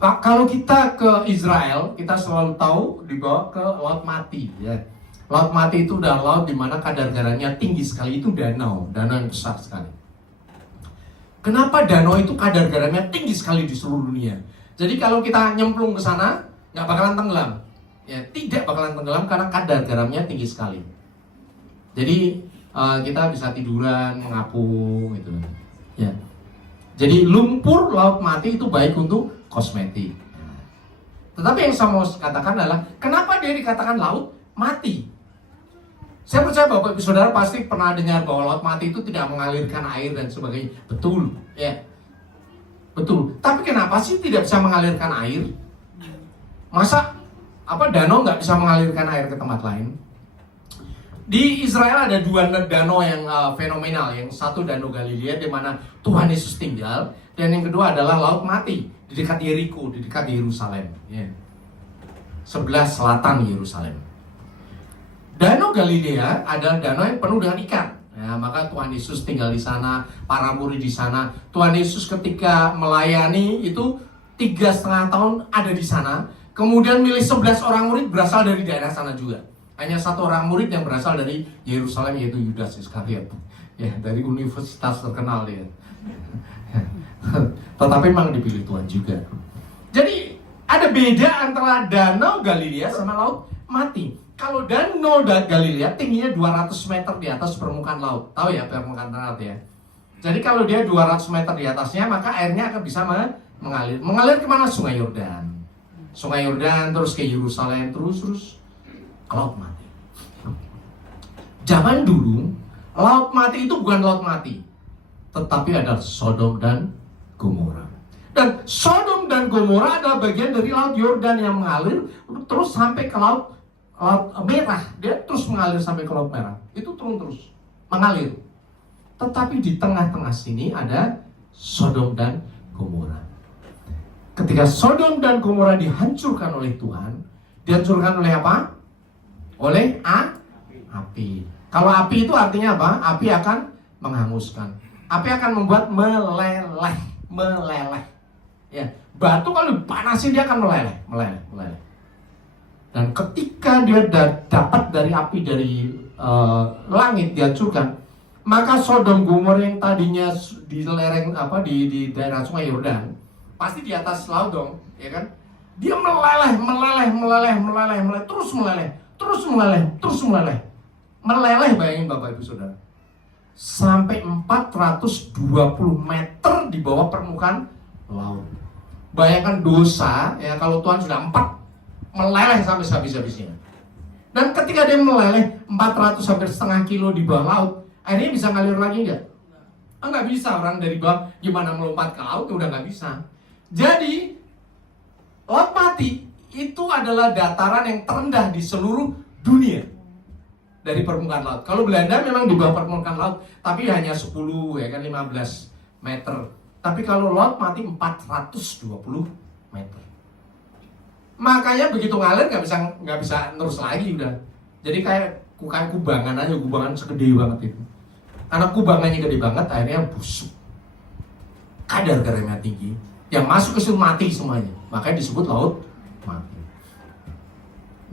kalau kita ke Israel, kita selalu tahu dibawa ke Laut Mati, ya. Laut Mati itu udah laut di mana kadar garamnya tinggi sekali, itu danau yang besar sekali. Kenapa danau itu kadar garamnya tinggi sekali di seluruh dunia? Jadi kalau kita nyemplung ke sana, nggak bakalan tenggelam. Ya, tidak bakalan tenggelam karena kadar garamnya tinggi sekali. Jadi kita bisa tiduran, mengapung gitu. Ya. Jadi lumpur Laut Mati itu baik untuk kosmetik. Tetapi yang saya mau katakan adalah kenapa dia dikatakan Laut Mati? Saya percaya Bapak Ibu Saudara pasti pernah dengar bahwa Laut Mati itu tidak mengalirkan air dan sebagainya. Betul, ya. Betul. Tapi kenapa sih tidak bisa mengalirkan air? Masa danau nggak bisa mengalirkan air ke tempat lain? Di Israel ada dua danau yang fenomenal. Yang satu Danau Galilea di mana Tuhan Yesus tinggal, dan yang kedua adalah Laut Mati di dekat Yeriko, di dekat Yerusalem, ya. Sebelah selatan Yerusalem. Danau Galilea adalah danau yang penuh dengan ikan. Ya, maka Tuhan Yesus tinggal di sana, para murid di sana. Tuhan Yesus ketika melayani itu 3,5 tahun ada di sana. Kemudian milih 11 orang murid berasal dari daerah sana juga. Hanya satu orang murid yang berasal dari Yerusalem, yaitu Yudas Iskariot. Ya, dari universitas terkenal dia. Tetapi memang dipilih Tuhan juga. Jadi ada beda antara Danau Galilea sama Laut Mati. Kalau Danau Galilea tingginya 200 meter di atas permukaan laut. Tahu ya permukaan laut ya. Jadi kalau dia 200 meter di atasnya, maka airnya akan bisa mengalir. Mengalir kemana? Sungai Yordan. Sungai Yordan terus ke Yerusalem, terus ke Laut Mati. Zaman dulu Laut Mati itu bukan Laut Mati, tetapi ada Sodom dan Gomora. Dan Sodom dan Gomora adalah bagian dari Laut Yordan yang mengalir terus sampai ke Laut Merah. Dia terus mengalir sampai ke Laut Merah. Itu terus mengalir. Tetapi di tengah-tengah sini ada Sodom dan Gomora. Ketika Sodom dan Gomora dihancurkan oleh Tuhan, dihancurkan oleh apa? Oleh api. Kalau api itu artinya apa? Api akan menghanguskan. Api akan membuat meleleh. Ya, batu kalau dipanasin dia akan meleleh. Dan ketika dia dapat dari api dari langit dihancurkan, maka Sodom Gomora yang tadinya di lereng di daerah Sungai Yordan, pasti di atas laut dong, ya kan? Dia meleleh, terus meleleh. Meleleh, bayangin Bapak Ibu Saudara. Sampai 420 meter di bawah permukaan laut. Bayangkan dosa, ya, kalau Tuhan sudah meleleh sampai habis-habisnya. Dan ketika dia meleleh 400 hampir setengah kilo di bawah laut, airnya bisa ngalir lagi nggak? Nggak bisa. Orang dari bawah gimana melompat ke laut, udah nggak bisa. Jadi Laut Mati itu adalah dataran yang terendah di seluruh dunia dari permukaan laut. Kalau Belanda memang di bawah permukaan laut, tapi hanya 10 ya kan 15 meter. Tapi kalau Laut Mati 420 meter. Makanya begitu ngalir nggak bisa terus lagi udah. Jadi kayak kubangan aja, kubangan segede banget itu. Karena kubangannya gede banget, akhirnya busuk. Kadar garamnya tinggi, yang masuk ke situ mati semuanya. Makanya disebut Laut Mati.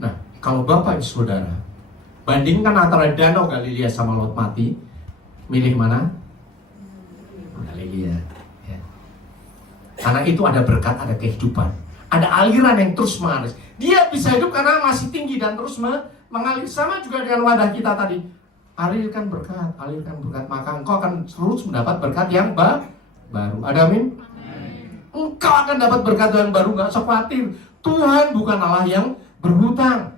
Nah, kalau Bapak Ibu Saudara bandingkan antara Danau Galilea sama Laut Mati, milih mana? Galilea. Ya. Karena itu ada berkat, ada kehidupan, ada aliran yang terus mengalir. Dia bisa hidup karena masih tinggi dan terus mengalir. Sama juga dengan wadah kita tadi. Alirkan berkat, maka engkau akan terus mendapat berkat yang baru. Ada amin? Engkau akan dapat berkat yang baru, gak usah khawatir. Tuhan bukan Allah yang berhutang.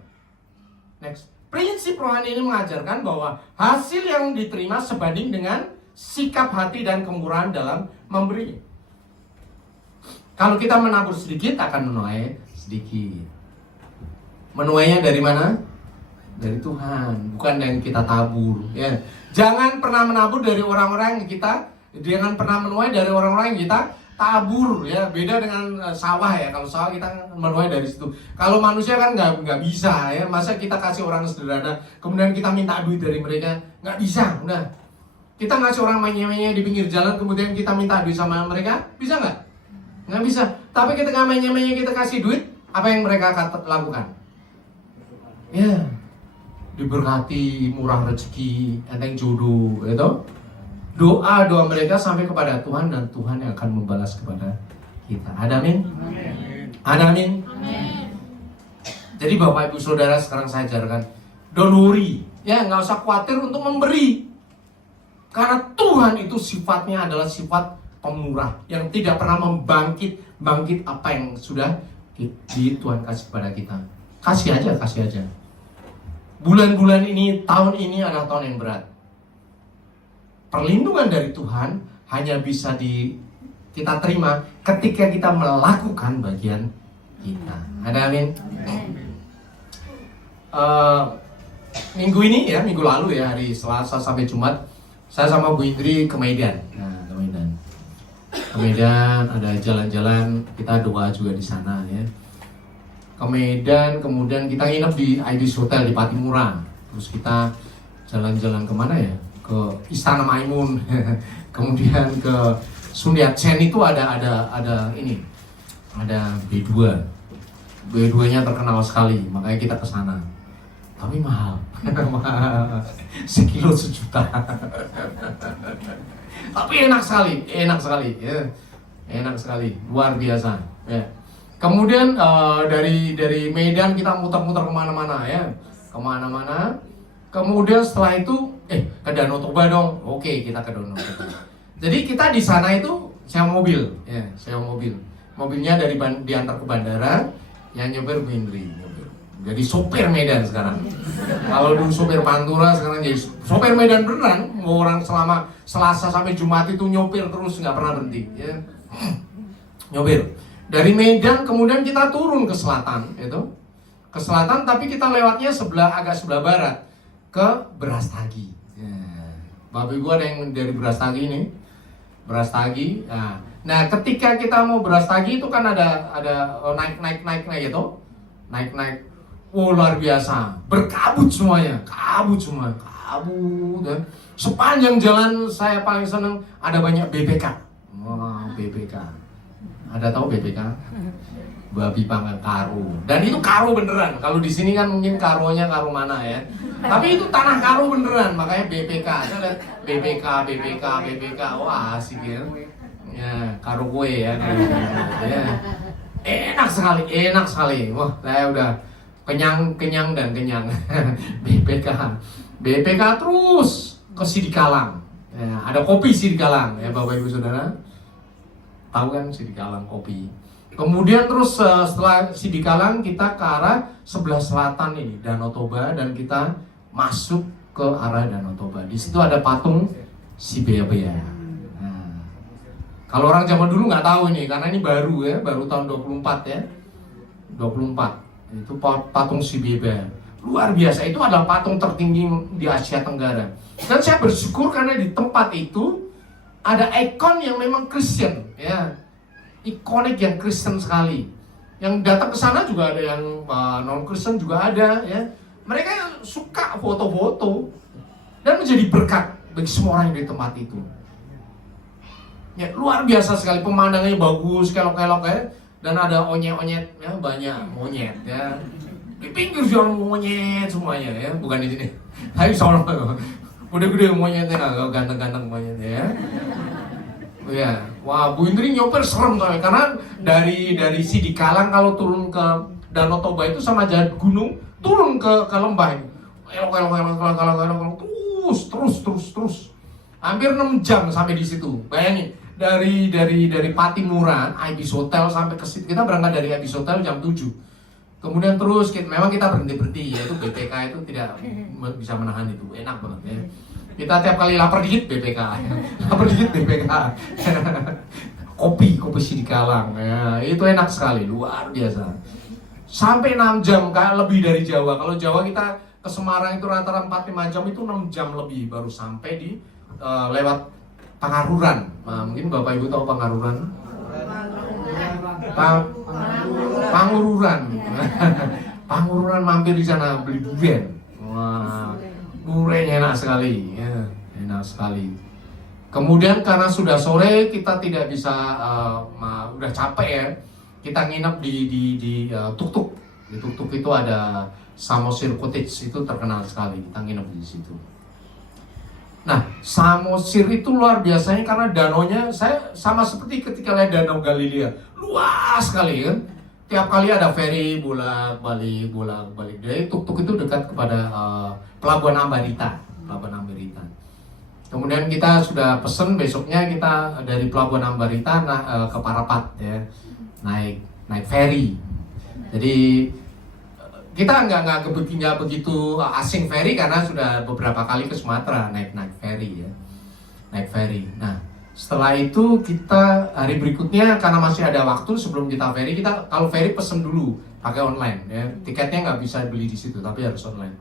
Next. Prinsip rohani ini mengajarkan bahwa hasil yang diterima sebanding dengan sikap hati dan kemurahan dalam memberi. Kalau kita menabur sedikit, akan menuai sedikit. Menuainya dari mana? Dari Tuhan, bukan yang kita tabur. Ya. Jangan pernah menabur dari orang-orang yang kita, jangan pernah menuai dari orang-orang yang kita tabur ya, beda dengan sawah ya. Kalau sawah kita menuai dari situ. Kalau manusia kan nggak bisa ya. Masa kita kasih orang sederhana, kemudian kita minta duit dari mereka, nggak bisa. Udah, kita ngasih orang menye-menye di pinggir jalan, kemudian kita minta duit sama mereka, bisa nggak? Nggak bisa. Tapi ketika menye-menye kita kasih duit, apa yang mereka lakukan? Ya, diberkati, murah rezeki, enteng jodoh, gitu. Doa mereka sampai kepada Tuhan dan Tuhan yang akan membalas kepada kita. Ada amin? Ada amin? Jadi Bapak Ibu Saudara, sekarang saya ajarkan, don't worry, ya nggak usah khawatir untuk memberi, karena Tuhan itu sifatnya adalah sifat pemurah yang tidak pernah bangkit apa yang sudah Tuhan kasih kepada kita. Kasih aja. Bulan-bulan ini, tahun ini adalah tahun yang berat. Perlindungan dari Tuhan hanya bisa kita terima ketika kita melakukan bagian kita. Ada amin? Minggu ini ya, minggu lalu ya, hari Selasa sampai Jumat, saya sama Bu Indri ke Medan. Nah, ke Medan ada jalan-jalan, kita doa juga di sana ya. Ke Medan, kemudian kita nginep di Ibis Hotel di Patimura. Terus kita jalan-jalan kemana ya? Ke Istana Maimun, kemudian ke Sun Yat-sen itu ada ini, ada B2. B2-nya terkenal sekali, makanya kita ke sana. Tapi mahal, sekilo 1 juta. Tapi enak sekali, ya. Enak sekali, luar biasa. Ya. Kemudian dari Medan kita muter-muter kemana-mana ya, kemana-mana. Kemudian setelah itu ke Danau Toba dong. Oke, kita ke Danau Toba. Jadi kita di sana itu sewa mobil, ya, Mobilnya diantar ke bandara, yang nyopir Bu Indri. Jadi sopir Medan sekarang. Kalau dulu sopir Pantura, sekarang jadi sopir Medan beneran. Orang selama Selasa sampai Jumat itu nyopir terus, nggak pernah berhenti. Ya. Nyopir. Dari Medan kemudian kita turun ke selatan, ke selatan, tapi kita lewatnya agak sebelah barat, ke Brastagi. Ya. Bapak Ibu ada yang dari Brastagi nih, Brastagi. Nah, ketika kita mau Brastagi itu kan ada naik gitu, naik. Oh, luar biasa, berkabut semuanya, kabut. Dan sepanjang jalan saya paling seneng ada banyak BPK. Wow, BPK. Ada tahu BPK? Babi panggang karo. Dan itu karo beneran. Kalau di sini kan mungkin karonya karo mana ya. Tapi itu tanah karo beneran, makanya BPK. Saya lihat BPK. Wah, asik ya. Ya, karo kue ya. Ya. Enak sekali. Wah, saya udah kenyang. BPK terus ke Sidikalang. Ya, ada kopi Sidikalang ya Bapak Ibu Saudara. Tahu kan Sidikalang kopi. Kemudian terus setelah Sidikalang kita ke arah sebelah selatan ini Danau Toba, dan kita masuk ke arah Danau Toba. Di situ ada patung si Bea-Bea. Nah, kalau orang zaman dulu nggak tahu ini, karena ini baru tahun 24 ya. 24. Itu patung si Bea-Bea. Luar biasa, itu adalah patung tertinggi di Asia Tenggara. Dan saya bersyukur karena di tempat itu ada ikon yang memang Kristen, ya, ikonik yang Kristen sekali. Yang datang ke sana juga ada yang non Kristen juga ada, ya. Mereka suka foto-foto dan menjadi berkat bagi semua orang yang di tempat itu. Ya, luar biasa sekali, pemandangannya bagus, kelok-kelok ya, dan ada onyet-onyet, ya, banyak monyet, ya. Di pinggir jalan monyet semuanya, ya, bukan di sini. Tapi soalnya gede-gede monyetnya, ganteng-ganteng monyetnya ya. Ya, wah, Bu Indri nyopir serem soalnya, karena dari Sidikalang kalau turun ke Danau Toba itu sama jalan gunung, turun ke lembah ini. Terus. Hampir 6 jam sampai di situ. Bayangin, dari Patimura, Ibis Hotel sampai ke situ. Kita berangkat dari Ibis Hotel jam 7. Kemudian terus memang kita berhenti, yaitu BPK itu tidak bisa menahan itu, enak banget ya. Kita tiap kali lapar dikit BPK, kopi Sidikalang, ya, itu enak sekali, luar biasa. Sampai 6 jam, kayak lebih dari Jawa. Kalau Jawa kita ke Semarang itu rata-rata 4-5 jam, itu 6 jam lebih baru sampai di lewat Pangaruran. Nah, mungkin Bapak Ibu tahu Pangaruran? Pangururan. Pangururan mampir di sana beli durian. Wah, duriannya enak sekali, ya, enak sekali. Kemudian karena sudah sore kita tidak bisa, udah capek ya, kita nginep di tuk-tuk. Di tuk-tuk itu ada Samosir Cottage, itu terkenal sekali, kita nginep di situ. Nah, Samosir itu luar biasanya karena danaunya, saya sama seperti ketika lihat Danau Galilea, luas sekali kan. Tiap kali ada ferry bolak-balik. Jadi tuk-tuk itu dekat kepada Pelabuhan Ambarita. Kemudian kita sudah pesen besoknya kita dari Pelabuhan Ambarita ke Parapat ya, naik ferry. Jadi kita nggak begitu asing ferry karena sudah beberapa kali ke Sumatera naik ferry ya, naik ferry. Nah, setelah itu kita hari berikutnya karena masih ada waktu sebelum kita ferry, kita kalau ferry pesen dulu pakai online ya, tiketnya nggak bisa beli di situ tapi harus online.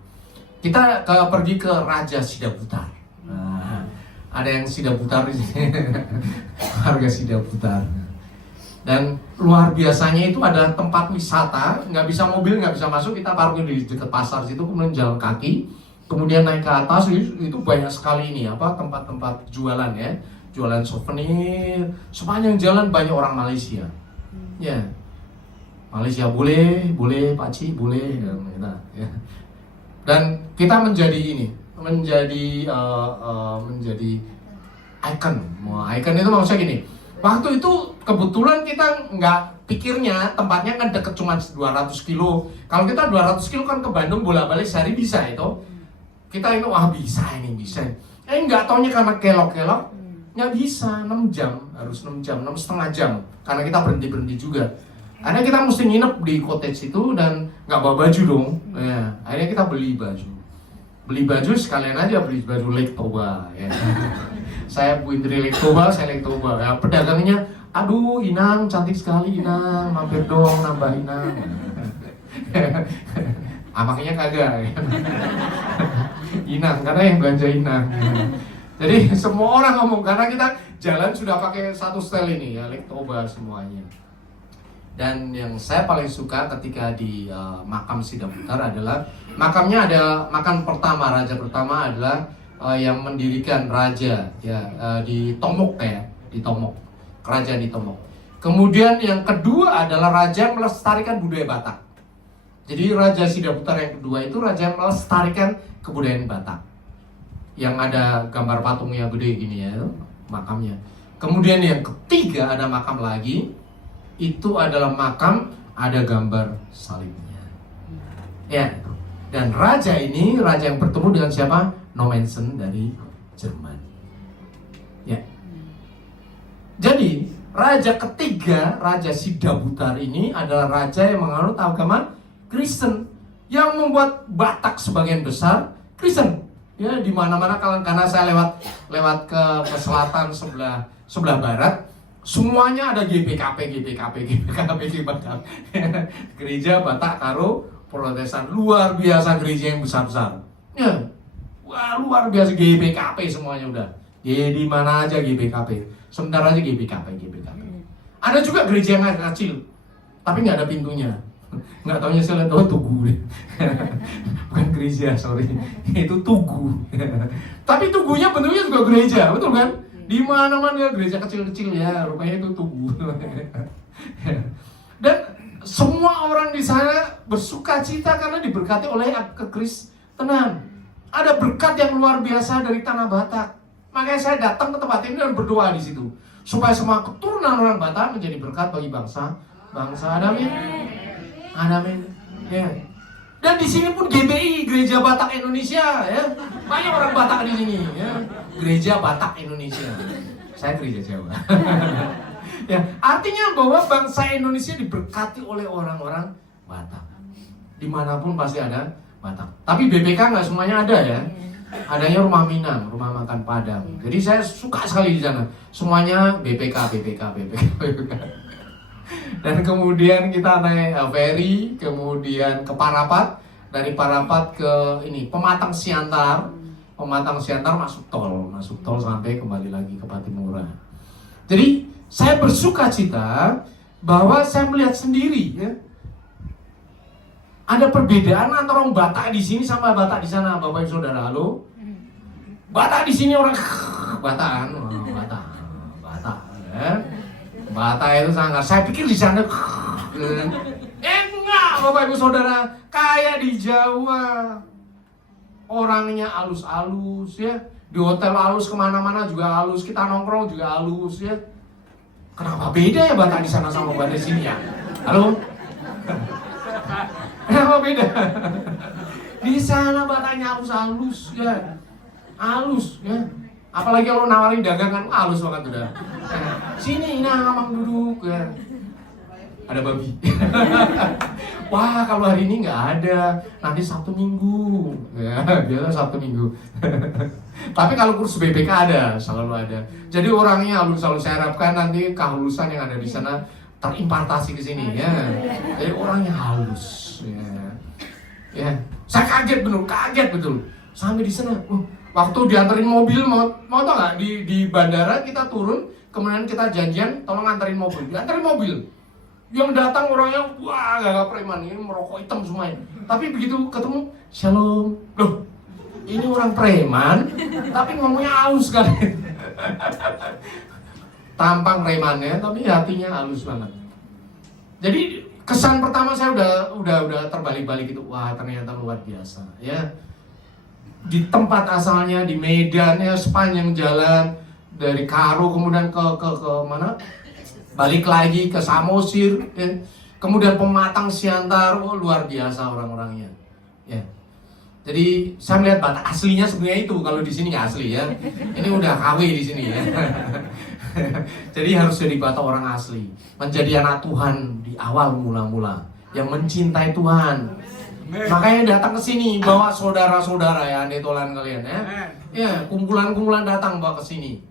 Kita pergi ke Raja Sidaputar. Nah, ada yang Sidaputar di sini, harga Sidaputar. Dan luar biasanya itu adalah tempat wisata, nggak bisa mobil, nggak bisa masuk, kita parkir di dekat pasar situ, kemudian jalan kaki, kemudian naik ke atas itu banyak sekali ini tempat-tempat jualan ya, jualan souvenir, sepanjang jalan banyak orang Malaysia. Ya, Malaysia boleh Pak Ci boleh ya. Dan kita menjadi icon. Icon itu maksudnya gini. Waktu itu kebetulan kita nggak pikirnya tempatnya kan deket cuma 200 kilo. Kalau kita 200 kilo kan ke Bandung bolak-balik sehari bisa itu. Kita itu bisa. Nggak taunya karena kelok-kelok nggak bisa 6 jam, harus 6 jam, 6,5 jam. Karena kita berhenti juga. Akhirnya kita mesti nginep di cottage itu dan nggak bawa baju dong. Ya, akhirnya kita beli baju sekalian aja beli baju Lake Toba ya. Saya Bu Indri Lake Toba ya, pedagangnya aduh Inang cantik sekali Inang, mampir dong nambah Inang. Makanya kagak ya. Inang karena yang belanja Inang. Jadi semua orang ngomong karena kita jalan sudah pakai satu style ini ya, Lake Toba semuanya. Dan yang saya paling suka ketika di makam Sidaputar adalah makamnya ada makam pertama, raja pertama adalah yang mendirikan raja ya di Tomok ya, di Tomok, kerajaan di Tomok. Kemudian yang kedua adalah raja yang melestarikan budaya Batak. Jadi Raja Sidaputar yang kedua itu raja yang melestarikan kebudayaan Batak. Yang ada gambar patungnya gede gini ya, makamnya. Kemudian yang ketiga ada makam lagi, itu adalah makam ada gambar salibnya. Ya, dan raja ini raja yang bertemu dengan siapa? Nommensen dari Jerman. Ya. Jadi raja ketiga, Raja Sidaputar ini adalah raja yang menganut agama Kristen, yang membuat Batak sebagian besar Kristen. Ya, di mana-mana karena saya lewat ke selatan sebelah barat, semuanya ada GBKP Batak. Gereja Batak karo Protesan, luar biasa gereja yang besar-besar. Ya. Wah, luar biasa GBKP semuanya udah. Ya di mana aja GBKP. Sebentar aja GBKP. Ada juga gereja yang kecil, tapi nggak ada pintunya. Nggak taunya saya lihat tugu. Bukan gereja, sorry. Itu tugu. Tapi tugunya bentuknya juga gereja, betul kan? Di mana-mana gereja kecil-kecil ya, rupanya itu tugu. Dan semua orang di sana bersuka cita karena diberkati oleh kekristenan. Ada berkat yang luar biasa dari tanah Batak. Makanya saya datang ke tempat ini dan berdoa di situ supaya semua keturunan orang Batak menjadi berkat bagi bangsa. Amin. Ya. Dan di sini pun GBI, Gereja Batak Indonesia ya. Banyak orang Batak di sini ya. Gereja Batak Indonesia. Saya gereja Jawa. Ya, artinya bahwa bangsa Indonesia diberkati oleh orang-orang Batak. Dimanapun pasti ada Batak. Tapi BPK nggak semuanya ada ya. Adanya rumah Minang, rumah makan Padang. Jadi saya suka sekali di sana. Semuanya BPK. Dan kemudian kita naik ferry, kemudian ke Parapat. Dari Parapat ke Pematang Siantar. Pematang Siantar masuk tol sampai kembali lagi ke Patimura. Jadi saya bersuka cita bahwa saya melihat sendiri ya, ada perbedaan antara orang Batak di sini sama Batak di sana, Bapak Ibu Saudara. Halo? Batak di sini orang Batak, ya. Batak itu sangat. Saya pikir di sana enggak, Bapak Ibu Saudara, kayak di Jawa. Orangnya halus-halus ya. Di hotel halus, kemana-mana juga halus. Kita nongkrong juga halus ya. Kenapa beda ya Batak di sana sama Batak di sini ya? Halo? Kenapa beda? Di sana Bataknya halus-halus ya. Halus ya. Apalagi kalau nawarin dagangan halus banget udah. Sini Amang duduk ya. Ada babi. Wah, kalau hari ini nggak ada, nanti Sabtu Minggu. Ya, biasa Sabtu Minggu. Tapi kalau kurs BPK ada, selalu ada. Jadi orangnya halus-halus. Saya harapkan nanti kehalusan yang ada di sana terimpartasi ke sini ya. Jadi orangnya halus. Ya. Saya kaget betul. Sampai di sana, waktu dianterin mobil, mau tau nggak di bandara kita turun, kemudian kita janjian, tolong anterin mobil. Dianterin mobil. Yang datang orangnya, wah gak preman, ini merokok hitam semuanya. Tapi begitu ketemu, shalom. Loh, ini orang preman, tapi ngomongnya halus kan. Tampang premannya, tapi hatinya halus banget. Jadi kesan pertama saya udah terbalik-balik gitu. Wah, ternyata luar biasa ya. Di tempat asalnya, di Medan ya, sepanjang jalan dari Karo kemudian ke mana? Balik lagi ke Samosir ya. Kemudian Pematang Siantar, luar biasa orang-orangnya ya. Jadi saya melihat Batak aslinya sebenarnya itu, kalau di sini nggak asli ya. Ini udah KW di sini ya. Jadi harus jadi Batak orang asli, menjadi anak Tuhan di awal mula-mula, yang mencintai Tuhan. Makanya datang ke sini bawa saudara-saudara ya, netolan kalian ya. Ya, kumpulan-kumpulan datang bawa ke sini.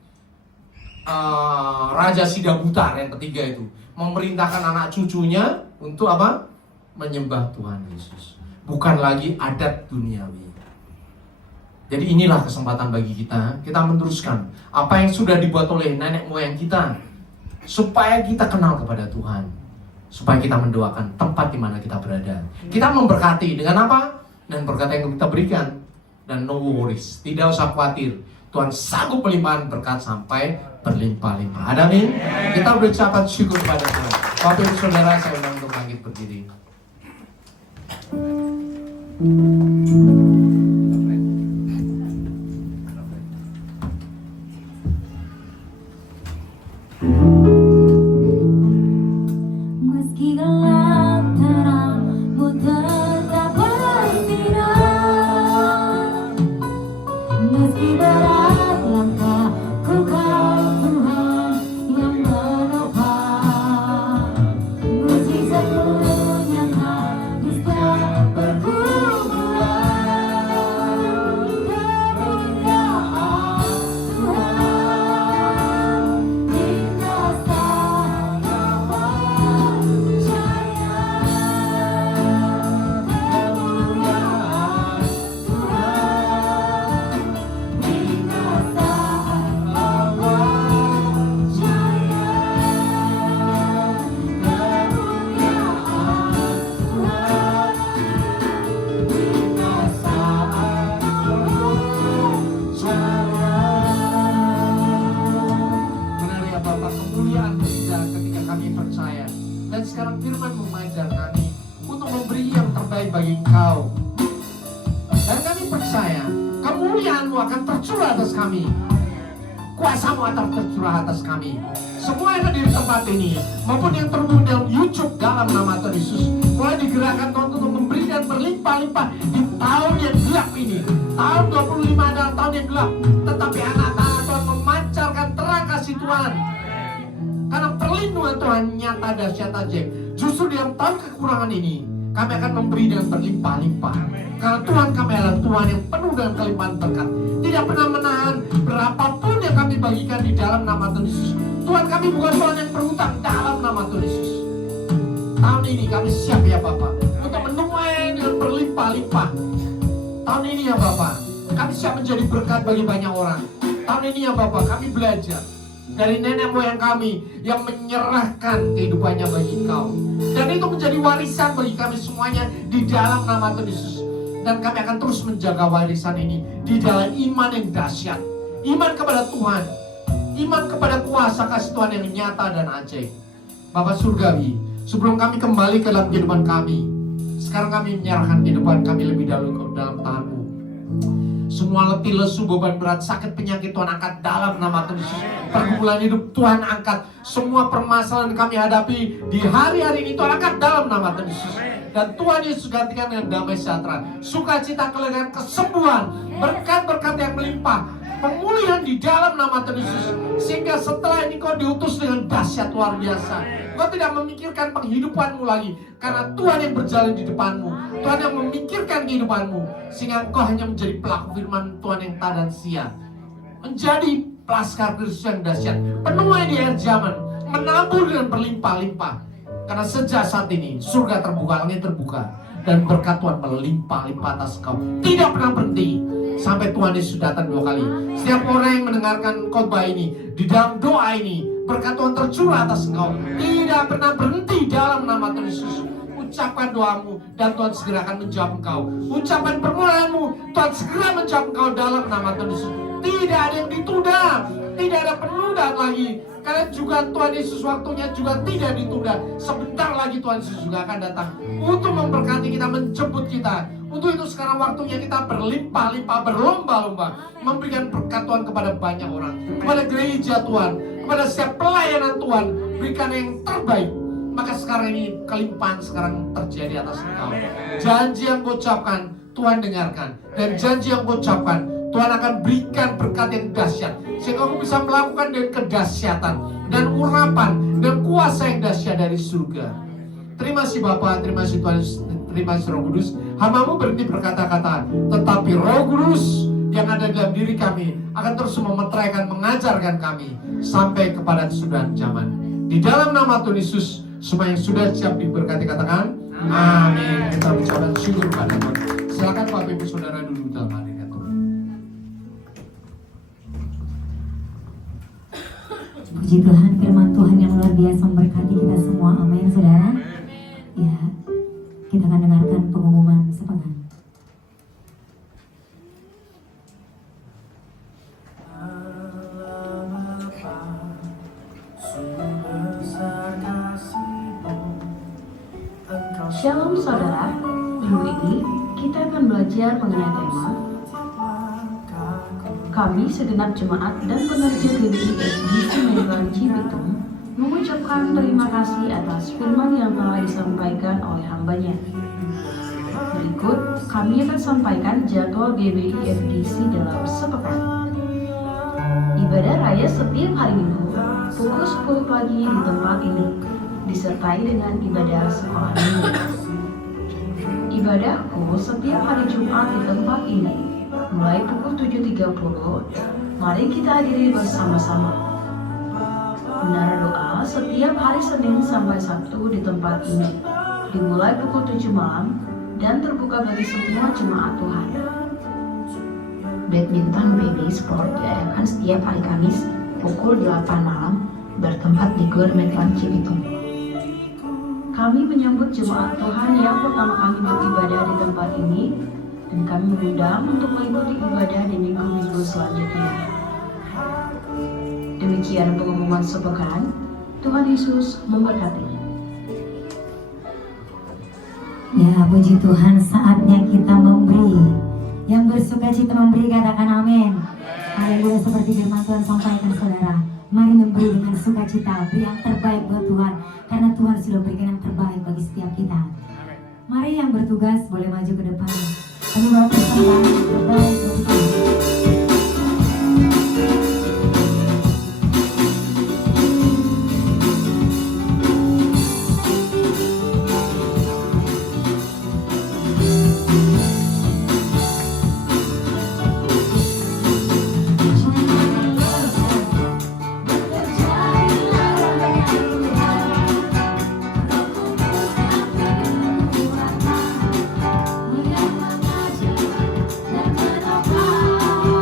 Raja Sidabutar yang ketiga itu memerintahkan anak cucunya untuk apa? Menyembah Tuhan Yesus. Bukan lagi adat duniawi. Jadi inilah kesempatan bagi kita meneruskan apa yang sudah dibuat oleh nenek moyang kita, supaya kita kenal kepada Tuhan, supaya kita mendoakan tempat di mana kita berada. Kita memberkati dengan apa? Dan berkat yang kita berikan. Dan no worries, tidak usah khawatir. Tuhan sanggup melimpahkan berkat sampai berlimpah-limpah. Amin. Kita berucapkan syukur kepada Tuhan. Bapak Ibu Saudara, saya undang untuk bangkit berdiri. Meski gelap terangmu tetap bersinar, meski berat langkahku kau Tuhan yang menopang, mujizat-Mu yang habis tak berkumpulan, kemuliaan Tuhan hingga saya percaya, kemuliaan Tuhan hingga saya Benar ya Bapak, kemuliaan kita ketika kami percaya. Dan sekarang firman mengajar kami untuk memberi yang terbaik bagi Engkau. Dan kami percaya kemuliaan-Mu akan tercurah atas kami. Kuasa-Mu akan tercurah atas kami. Semua yang ada di tempat ini maupun yang terhubung dalam YouTube dalam nama Tuhan Yesus, mulai digerakkan Tuhan untuk memberi dan berlimpah-limpah di tahun yang gelap ini. Tahun 25 adalah tahun yang gelap, tetapi anak-anak Tuhan memancarkan terang kasih Tuhan. Karena perlindungan Tuhan nyata dahsyat ajaib. Justru dalam tahun kekurangan ini kami akan memberi dengan berlimpah-limpah. Karena Tuhan kami adalah Tuhan yang penuh dengan kelimpahan berkat. Tidak pernah menahan berapapun yang kami bagikan di dalam nama Tuhan Yesus. Tuhan kami bukan Tuhan yang berhutang dalam nama Tuhan Yesus. Tahun ini kami siap ya Bapak untuk menuai dengan berlimpah-limpah. Tahun ini ya Bapak, kami siap menjadi berkat bagi banyak orang. Tahun ini ya Bapak, kami belajar dari nenek moyang kami yang menyerahkan kehidupannya bagi Engkau. Dan itu menjadi warisan bagi kami semuanya di dalam nama Tuhan Yesus. Dan kami akan terus menjaga warisan ini di dalam iman yang dahsyat. Iman kepada Tuhan, iman kepada kuasa kasih Tuhan yang nyata dan ajaib. Bapa Surgawi, sebelum kami kembali ke dalam kehidupan kami, sekarang kami menyerahkan kehidupan kami lebih dahulu ke dalam tangan-Mu. Semua letih, lesu, beban berat, sakit, penyakit Tuhan angkat dalam nama Tuhan Yesus. Pergumulan hidup Tuhan angkat. Semua permasalahan kami hadapi di hari-hari ini Tuhan angkat dalam nama Tuhan Yesus. Dan Tuhan Yesus gantikan dengan damai sejahtera, sukacita, kelegaan, kesembuhan, berkat-berkat yang melimpah, pemulihan di dalam nama Tuhan Yesus. Sehingga setelah ini Kau diutus dengan dahsyat luar biasa. Kau tidak memikirkan penghidupanmu lagi, karena Tuhan yang berjalan di depanmu, Tuhan yang memikirkan kehidupanmu, sehingga Kau hanya menjadi pelaku firman Tuhan yang tak dan sia, menjadi pelaskar Kristus yang dahsyat, penuai di akhir zaman, menabur dengan berlimpah-limpah. Karena sejak saat ini surga terbuka, langit terbuka, dan berkat Tuhan melimpah-limpah atas Kau, tidak pernah berhenti sampai Tuhan Yesus datang 2 kali. Setiap orang yang mendengarkan khotbah ini, di dalam doa ini, berkat Tuhan tercurah atas Engkau, tidak pernah berhenti dalam nama Tuhan Yesus. Ucapkan doamu dan Tuhan segera akan menjawab engkau. Ucapan permolaanmu, Tuhan segera menjawab engkau dalam nama Tuhan Yesus. Tidak ada yang ditunda, tidak ada penundaan lagi. Karena juga Tuhan Yesus waktunya juga tidak ditunda. Sebentar lagi Tuhan Yesus juga akan datang untuk memberkati kita, menjemput kita. Untuk itu sekarang waktunya kita berlimpah-limpah, berlomba-lomba, memberikan berkat Tuhan kepada banyak orang, kepada gereja Tuhan, kepada setiap pelayanan Tuhan. Berikan yang terbaik. Maka sekarang ini kelimpahan sekarang terjadi atas engkau. Janji yang Kau ucapkan Tuhan dengarkan, dan janji yang Kau ucapkan Tuhan akan berikan berkat yang dahsyat, sehingga Kau bisa melakukan dengan kedahsyatan dan urapan dan kuasa yang dahsyat dari surga. Terima kasih Bapa, terima kasih Tuhan, terima kasih Roh Kudus. Hamba-Mu berhenti berkata-kata, tetapi Roh Kudus yang ada dalam diri kami akan terus memeteraikan, mengajarkan kami sampai kepada kesudahan zaman. Di dalam nama Tuhan Yesus, semua yang sudah siap diberkati katakan amin. Kita ucapkan syukur pada Tuhan. Silakan Bapak Ibu Saudara duduk dalam hadirat Tuhan. Puji Tuhan, firman Tuhan yang luar biasa memberkati kita semua. Amin, saudara. Ya, kita akan dengarkan pengumuman sepekan. Shalom saudara, minggu ini kita akan belajar mengenai tema kami segenap jemaat dan pekerja GBI FGC Medan Cibitung mengucapkan terima kasih atas firman yang telah disampaikan oleh hambanya. Berikut kami akan sampaikan jadwal GBI FGC dalam sepekan. Ibadah raya setiap hari Minggu pukul 10 pagi di tempat ini, disertai dengan ibadah sekolah minggu. Ibadahku setiap hari Jumat di tempat ini, mulai pukul 7.30. Mari kita hadiri bersama-sama. Menara doa setiap hari Senin sampai Sabtu di tempat ini, dimulai pukul 7 malam dan terbuka bagi semua jemaat Tuhan. Badminton baby sport diadakan setiap hari Kamis pukul 8 malam bertempat di Gor Metlan Cibitung. Kami menyambut jemaat Tuhan yang pertama kali beribadah di tempat ini, dan kami mengundang untuk mengikuti ibadah di minggu-minggu selanjutnya. Demikian pengumuman sepekan. Tuhan Yesus memberkati. Ya, puji Tuhan, saatnya kita memberi. Yang bersukacita memberi katakan amin. Haleluya, seperti firman Tuhan sampaikan saudara. Mari memberi dengan sukacita, beri yang terbaik buat Tuhan, karena Tuhan sudah berikan yang terbaik bagi setiap kita. Mari yang bertugas boleh maju ke depan. Kami bawa persembahan yang terbaik buat Tuhan. Mengajar dan menopang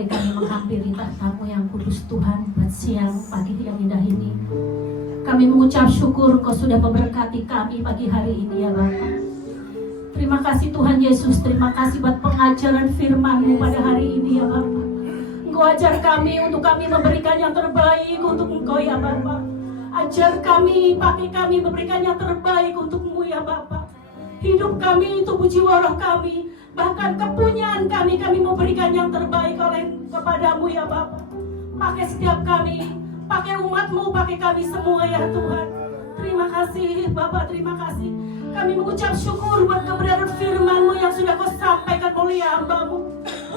kembali kami menghampiri tahta-Mu yang kudus Tuhan buat siang pagi yang indah ini. Kami mengucap syukur Engkau sudah memberkati kami pagi hari ini ya Bapa. Terima kasih Tuhan Yesus, terima kasih buat pengajaran firman-Mu pada hari ini ya Bapa. Engkau ajar kami untuk kami memberikan yang terbaik untuk Engkau ya Bapa. Ajar kami, pakai kami memberikan yang terbaik untuk-Mu ya Bapa. Hidup kami itu jiwa roh kami, bahkan kepunyaan kami memberikan yang terbaik kepadamu ya Bapa. Pakai setiap kami, pakai umat-Mu, pakai kami semua ya Tuhan. Terima kasih Bapa, terima kasih. Kami mengucap syukur buat kebenaran firman-Mu yang sudah Kau sampaikan oleh hamba-Mu,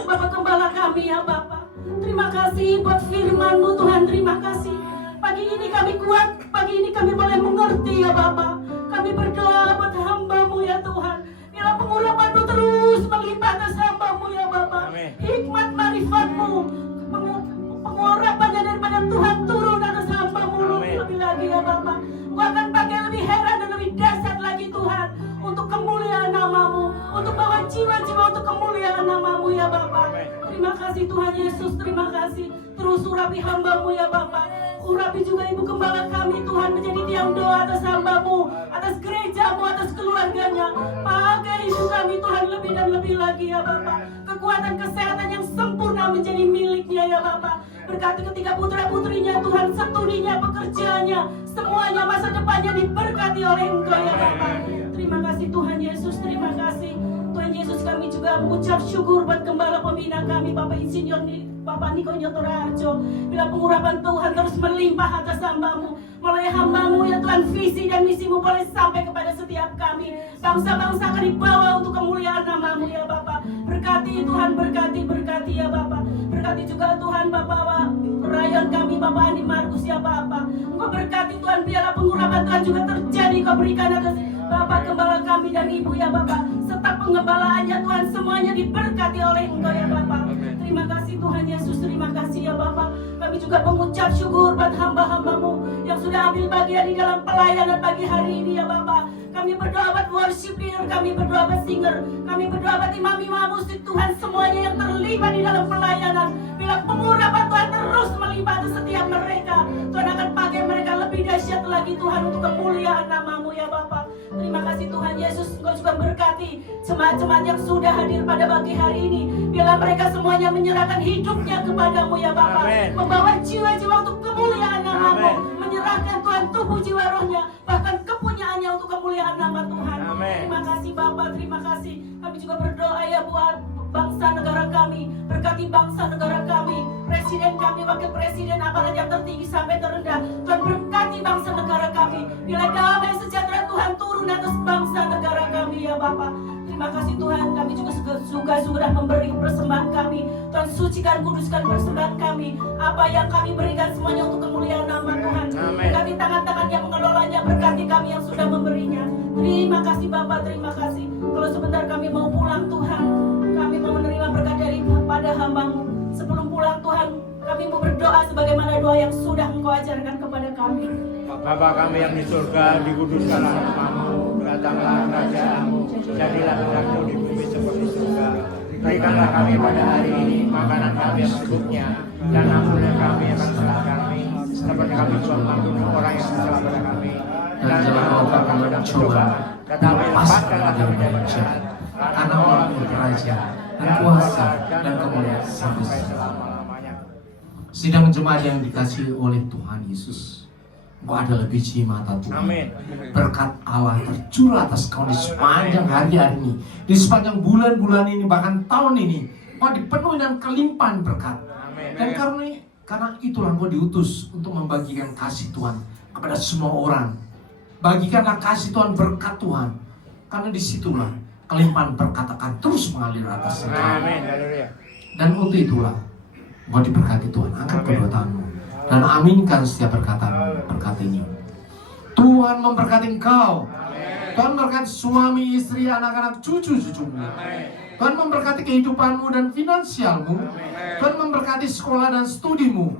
Bapak Gembala kami ya Bapa. Terima kasih buat firman-Mu Tuhan, terima kasih. Pagi ini kami kuat, pagi ini kami boleh mengerti ya Bapa. Kami berdoa buat hamba-Mu ya Tuhan. Biarlah pengurapan-Mu terus melimpah atas hamba-Mu ya Bapa. Hikmat marifat-Mu, pengurapannya daripada Tuhan turun atas hamba-Mu lebih lagi ya Bapa. Engkau akan pakai lebih heran dan lebih dahsyat lagi Tuhan, untuk kemuliaan nama-Mu, untuk bawa jiwa-jiwa untuk kemuliaan nama-Mu ya Bapa. Terima kasih Tuhan Yesus, terima kasih. Terus urapi hamba-Mu ya Bapa. Urapi juga Ibu Gembala kami Tuhan, menjadi tiang doa atas hamba-Mu, atas gereja-Mu, atas keluarganya. Pakai ibu kami Tuhan lebih dan lebih lagi ya Bapa. Kekuatan kesehatan yang sempurna menjadi miliknya ya Bapa. Berkati ketiga putra-putrinya Tuhan, studinya, pekerjaannya, semuanya masa depannya diberkati oleh Engkau ya Bapa. Terima kasih Tuhan Yesus, terima kasih Tuhan Yesus. Kami juga mengucap syukur buat Gembala pembina kami Bapak Insinyur Bapak Niko Nyoto Raharjo. Bila pengurapan Tuhan terus melimpah atas hamba-Mu, melalui hamba-Mu ya Tuhan, visi dan misi-Mu boleh sampai kepada setiap kami. Bangsa-bangsa akan dibawa untuk kemuliaan nama-Mu ya Bapa. Berkati Tuhan, berkati ya Bapa. Berkati juga Tuhan Bapak rayon kami Bapak Andi Markus ya Bapa. Engkau berkati Tuhan, biarlah pengurapan Tuhan juga terjadi. Kau berikan atas Bapak Gembala kami dan Ibu ya Bapa, serta penggembalaannya Tuhan, semuanya diberkati oleh Engkau ya Bapa. Terima kasih Tuhan Yesus, terima kasih ya Bapa. Kami juga mengucap syukur buat hamba-hamba-Mu yang sudah ambil bagian di dalam pelayanan pagi hari ini ya Bapa. Kami berdoa buat worship leader, kami berdoa buat singer, kami berdoa buat imam-imam musik Tuhan, semuanya yang terlibat di dalam pelayanan. Bila pengurapan Tuhan terus melibat setiap mereka, Tuhan akan pakai mereka lebih dahsyat lagi Tuhan, untuk kemuliaan nama-Mu ya Bapa. Terima kasih Tuhan Yesus, Engkau juga berkati jemaat-jemaat yang sudah hadir pada pagi hari ini. Biarlah mereka semuanya menyerahkan hidupnya kepadamu ya Bapa. Membawa jiwa-jiwa untuk kemuliaan nama-Mu. Menyerahkan Tuhan tubuh jiwa rohnya, bahkan kepunyaannya untuk kemuliaan nama Tuhan. Terima kasih Bapa, terima kasih. Kami juga berdoa ya buat bangsa negara kami. Berkati bangsa negara kami, presiden kami, wakil presiden, aparat yang tertinggi sampai terendah. Tuhan berkati bangsa negara kami. Bila damai sejahtera Tuhan turun atas bangsa negara kami ya Bapa. Terima kasih Tuhan, kami juga sudah memberi persembahan kami. Tuhan sucikan, kuduskan persembahan kami. Apa yang kami berikan semuanya untuk kemuliaan nama Tuhan. Berkati tangan-tangan yang mengelolanya, berkati kami yang sudah memberinya. Terima kasih Bapa, terima kasih. Kalau sebentar kami mau pulang Tuhan, kami mau menerima berkat daripada hamba-Mu. Sebelum pulang Tuhan, kami mau berdoa sebagaimana doa yang sudah Engkau ajarkan kepada kami. Bapa kami yang di surga, dikuduskanlah nama-Mu, datanglah kerajaan-Mu, jadilah kehendak-Mu di bumi seperti surga. Berikanlah kami pada hari ini makanan kami yang secukupnya, dan ampunilah kami akan salah kami, seperti kami juga mengampuni orang yang bersalah pada kami. Dan jangan bawa kami dalam cobaan, tetapi lepaskanlah kami dari jahat. Karena Allah kerajaan dan kuasa dan kemuliaan sampai selama-lamanya. Sidang jemaat yang dikasihi oleh Tuhan Yesus, Engkau adalah biji mata Tuhan. Amin. Berkat Allah tercurah atas kau di sepanjang hari-hari ini, di sepanjang bulan-bulan ini, bahkan tahun ini. Engkau dipenuhi dengan kelimpahan berkat. Amin. Dan karena itulah Engkau diutus untuk membagikan kasih Tuhan kepada semua orang. Bagikanlah kasih Tuhan, berkat Tuhan, karena disitulah kelimpahan berkat akan terus mengalir atas engkau. Amin. Haleluya. Dan untuk itulah Engkau diberkati Tuhan. Angkat kedua tanganmu dan aminkan setiap berkat ini. Tuhan memberkati engkau. Tuhan memberkati suami, istri, anak-anak, cucu-cucumu. Tuhan memberkati kehidupanmu dan finansialmu. Tuhan memberkati sekolah dan studimu.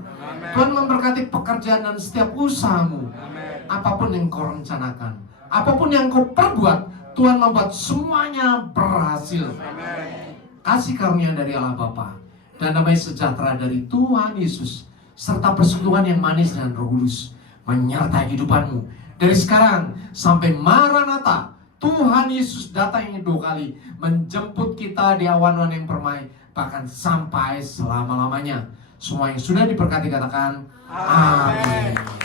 Tuhan memberkati pekerjaan dan setiap usahamu. Apapun yang kau rencanakan, apapun yang kau perbuat, Tuhan membuat semuanya berhasil. Kasih karunia dari Allah Bapa, dan damai sejahtera dari Tuhan Yesus serta persekutuan yang manis dan Roh Kudus menyertai kehidupanmu dari sekarang sampai Maranatha. Tuhan Yesus datang yang kedua kali menjemput kita di awan-awan yang permai, bahkan sampai selama-lamanya. Semua yang sudah diberkati katakan amin.